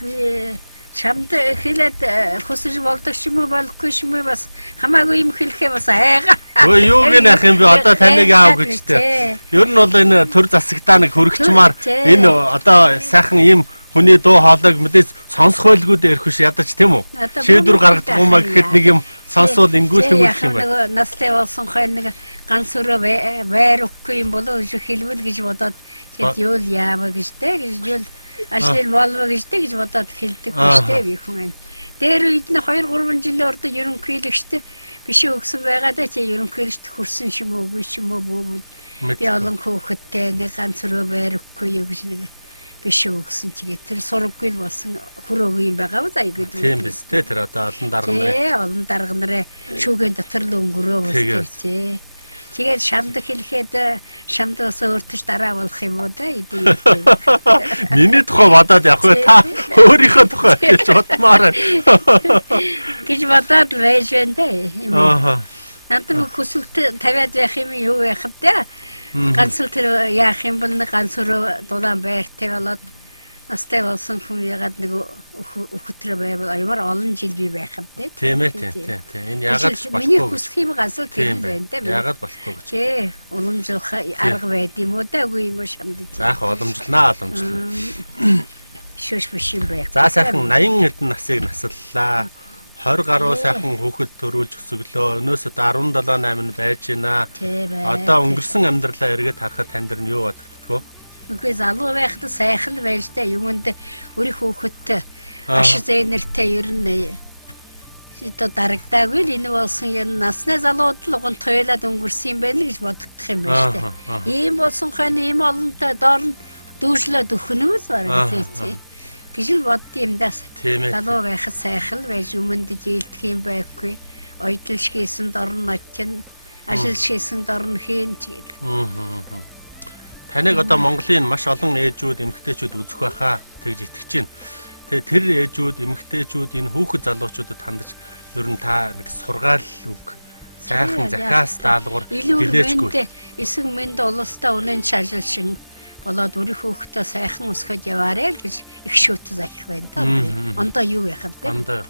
Би чамд хэлээд хүсэж болдог юм уу болохгүй юм бас хамаагүй юм хэлэхээ бас айгаа. Өө юу гэнэ ах юм би одоо таныг аав гэжтэй. Ер нь бол энэ төр засагтаа нэг хөргчмаар энэ одоо сайхан юм хүний дуу хоолойг мэдээж сонсох байлгүй дээр ирэх биш ядаж тийм үү? Шийдвэр гаргадаг юм а гэхэд нэг юм сонсвол ингүүлэх юм байна. Настай болсон хой нэг ганц өрөө байрахгүй юм болоо хэлвэл гэж бодоод хэд юу яава гэжтэй гэж юу ажил болов гэжтэй гэж бодоод хэлдэг гэжтэй би хүн. Дээр үед нь 2-3 жилийн ордод ерөнхийлөгчтэй биш өгсөн байгаа даа чи ерөнхийлөгчд хөрсөн юм уу үгүй юм уу би олон хүүхэдтэй нэг ганц өрөө байрахгүй юу гэж нэг биш өгсөн чигээ тэр сургаггүй болсон хүрээгүй юм байгаа ба айгүй. Тийм биз дээ тэр одоо олон дарга нарын. Олон дарга нарын шүүгэн дотор л өнгөрөө үстэй. Тэгээд шамд хэлэхэд шамд бас өөртөө дараа болох юм уу да идэв. Миний тухай бодоод явах вэ та өөрийнхөө тухай гэж бодмаар гэж бодоод байж байна да. Надад хүсэлт тавиад байх юм юу байх вэ? Ганц л тэр яах юм бол ганц өрөө дулаан байртай болоод настай болсон хүн ягаад нэг өөхөтрөө байвал ямар олон жил би байх юм те. Тийм ээ тийм. Энэ ягаад болохгүй. Миний хүсэх юм ганц л тийм байна те. Ягаад болохгүй гэж. Тий, уламжлах арга байд юм уу да үгүй юм шамд. Заах уламжлнаа. Шүш биш юм байх. За сайхан 80 хэдэн насыг насллаа. 20 гаруй сайхан хүүхэд төрүүлж өсөглөө. Өнөөс одоо 17 8 байж байна. Одоо өнгөрсөн амьдралаа эргээд харахад тань дээр нь юу бодогдгоо? Үгүй залуу байхдаа сайхан байж та юмд өрих хүүхэдтэй аш зээнэртэй ер нь одоо дарагдаагүй л энэ болсон юм насны залууд л гон тойлоод өнгөрсөн юм байна гэж бодогдох юм байна шүү дээ. Ийм болсон хань ийм олонтой доор нь дүүжлээд өгнө л бараг тийм. гэж бодд юм даа. Залуу байхад сайхан байж өмнөд жилдэх юм байхгүй. Ойдл шгээсэн дорн очин, ажил шгээсэн дорн хийн чигээр. Таныг одоо Монголын маш олон ээжүүд, эмэгтэйчүүд үзэх байхаа тэгж итгэж байна. Тэгээ тэр ээжүүд, эмэгтэйчүүд энэ хүүхэд залуучуудад хандаж ер нь та нэг сургаал үг, сайхан захиас даалгавар гэлээчгүй. Эсэг мэнд улстай үнэн шажилшин болоод өрих хүүхдээ сайхан өсгөж яваарэ л гэж их шүт заах байна даа. Ондоо юу яхав те? Ондоо.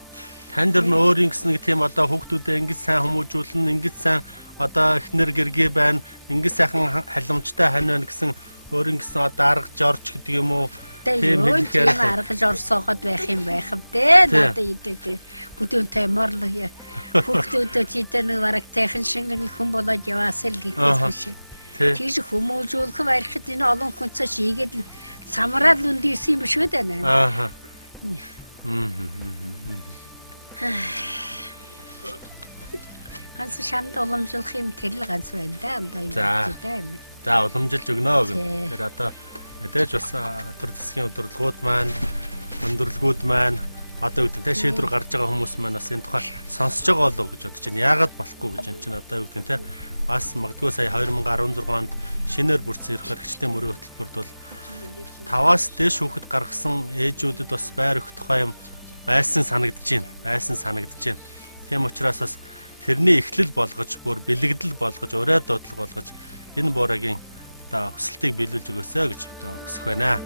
Тань дээр нь өөрийн гэсэн нэг тийм одоо хүүхдүүдэд ингэж сайн хүмүүжүүлнэ, ингэж сайн одоо эхнэр гэргээ байна, ингэж сайхан халамжтай хань байна гэсэн өөрийн гэсэн одоо арга жорч гэдэг юм уу? Тийм аргаж орсоогод байх юм байхав дээ. Надад идэх бүдүүнтэй морлог хүүхдүүдэд чийдэ нэг бараг сайхан шингэн хүн болоод яваасаа л гихээс биш. Тийш хүмүүжүүлэх барихад энэ олон хүнцээ шийгээд самраад үндийсэн юм биш үү дээ. Аа. Ганц шанд уламжлах юм тэр л ганц байна да. За уламжилж өгнө гэх. Тэр одоо мэдээж бас төр засгийн өдөрлгүүд маань, өндөрлгүүд маань одоо юу гэдэг те шийдвэр гарч байгаа хүмүүс маань бас энэ тухай сонсож байгаа болов гэж бодож байна. Яагаад болохгүй гэж энэ чинь одоо юу гэдэг те бас магадгүй сая 2016 онд шинээр бүрдсэн эрх баригчдын мөрийн хөтөлбөрт бол 5-аас дээш хүүхэд гаргасан ээжүүдэд бас байр өгөх тухай юм байсан санагдаж байна. Тийм учраас бас тэрний эхлэл болгож, бүр бэлэгдэл болгож, ураа дуудлага болгож энэ буураагийн одоо хүсэлтийг биелүүлж өгөөсэй гэж одоо хүсэх байна.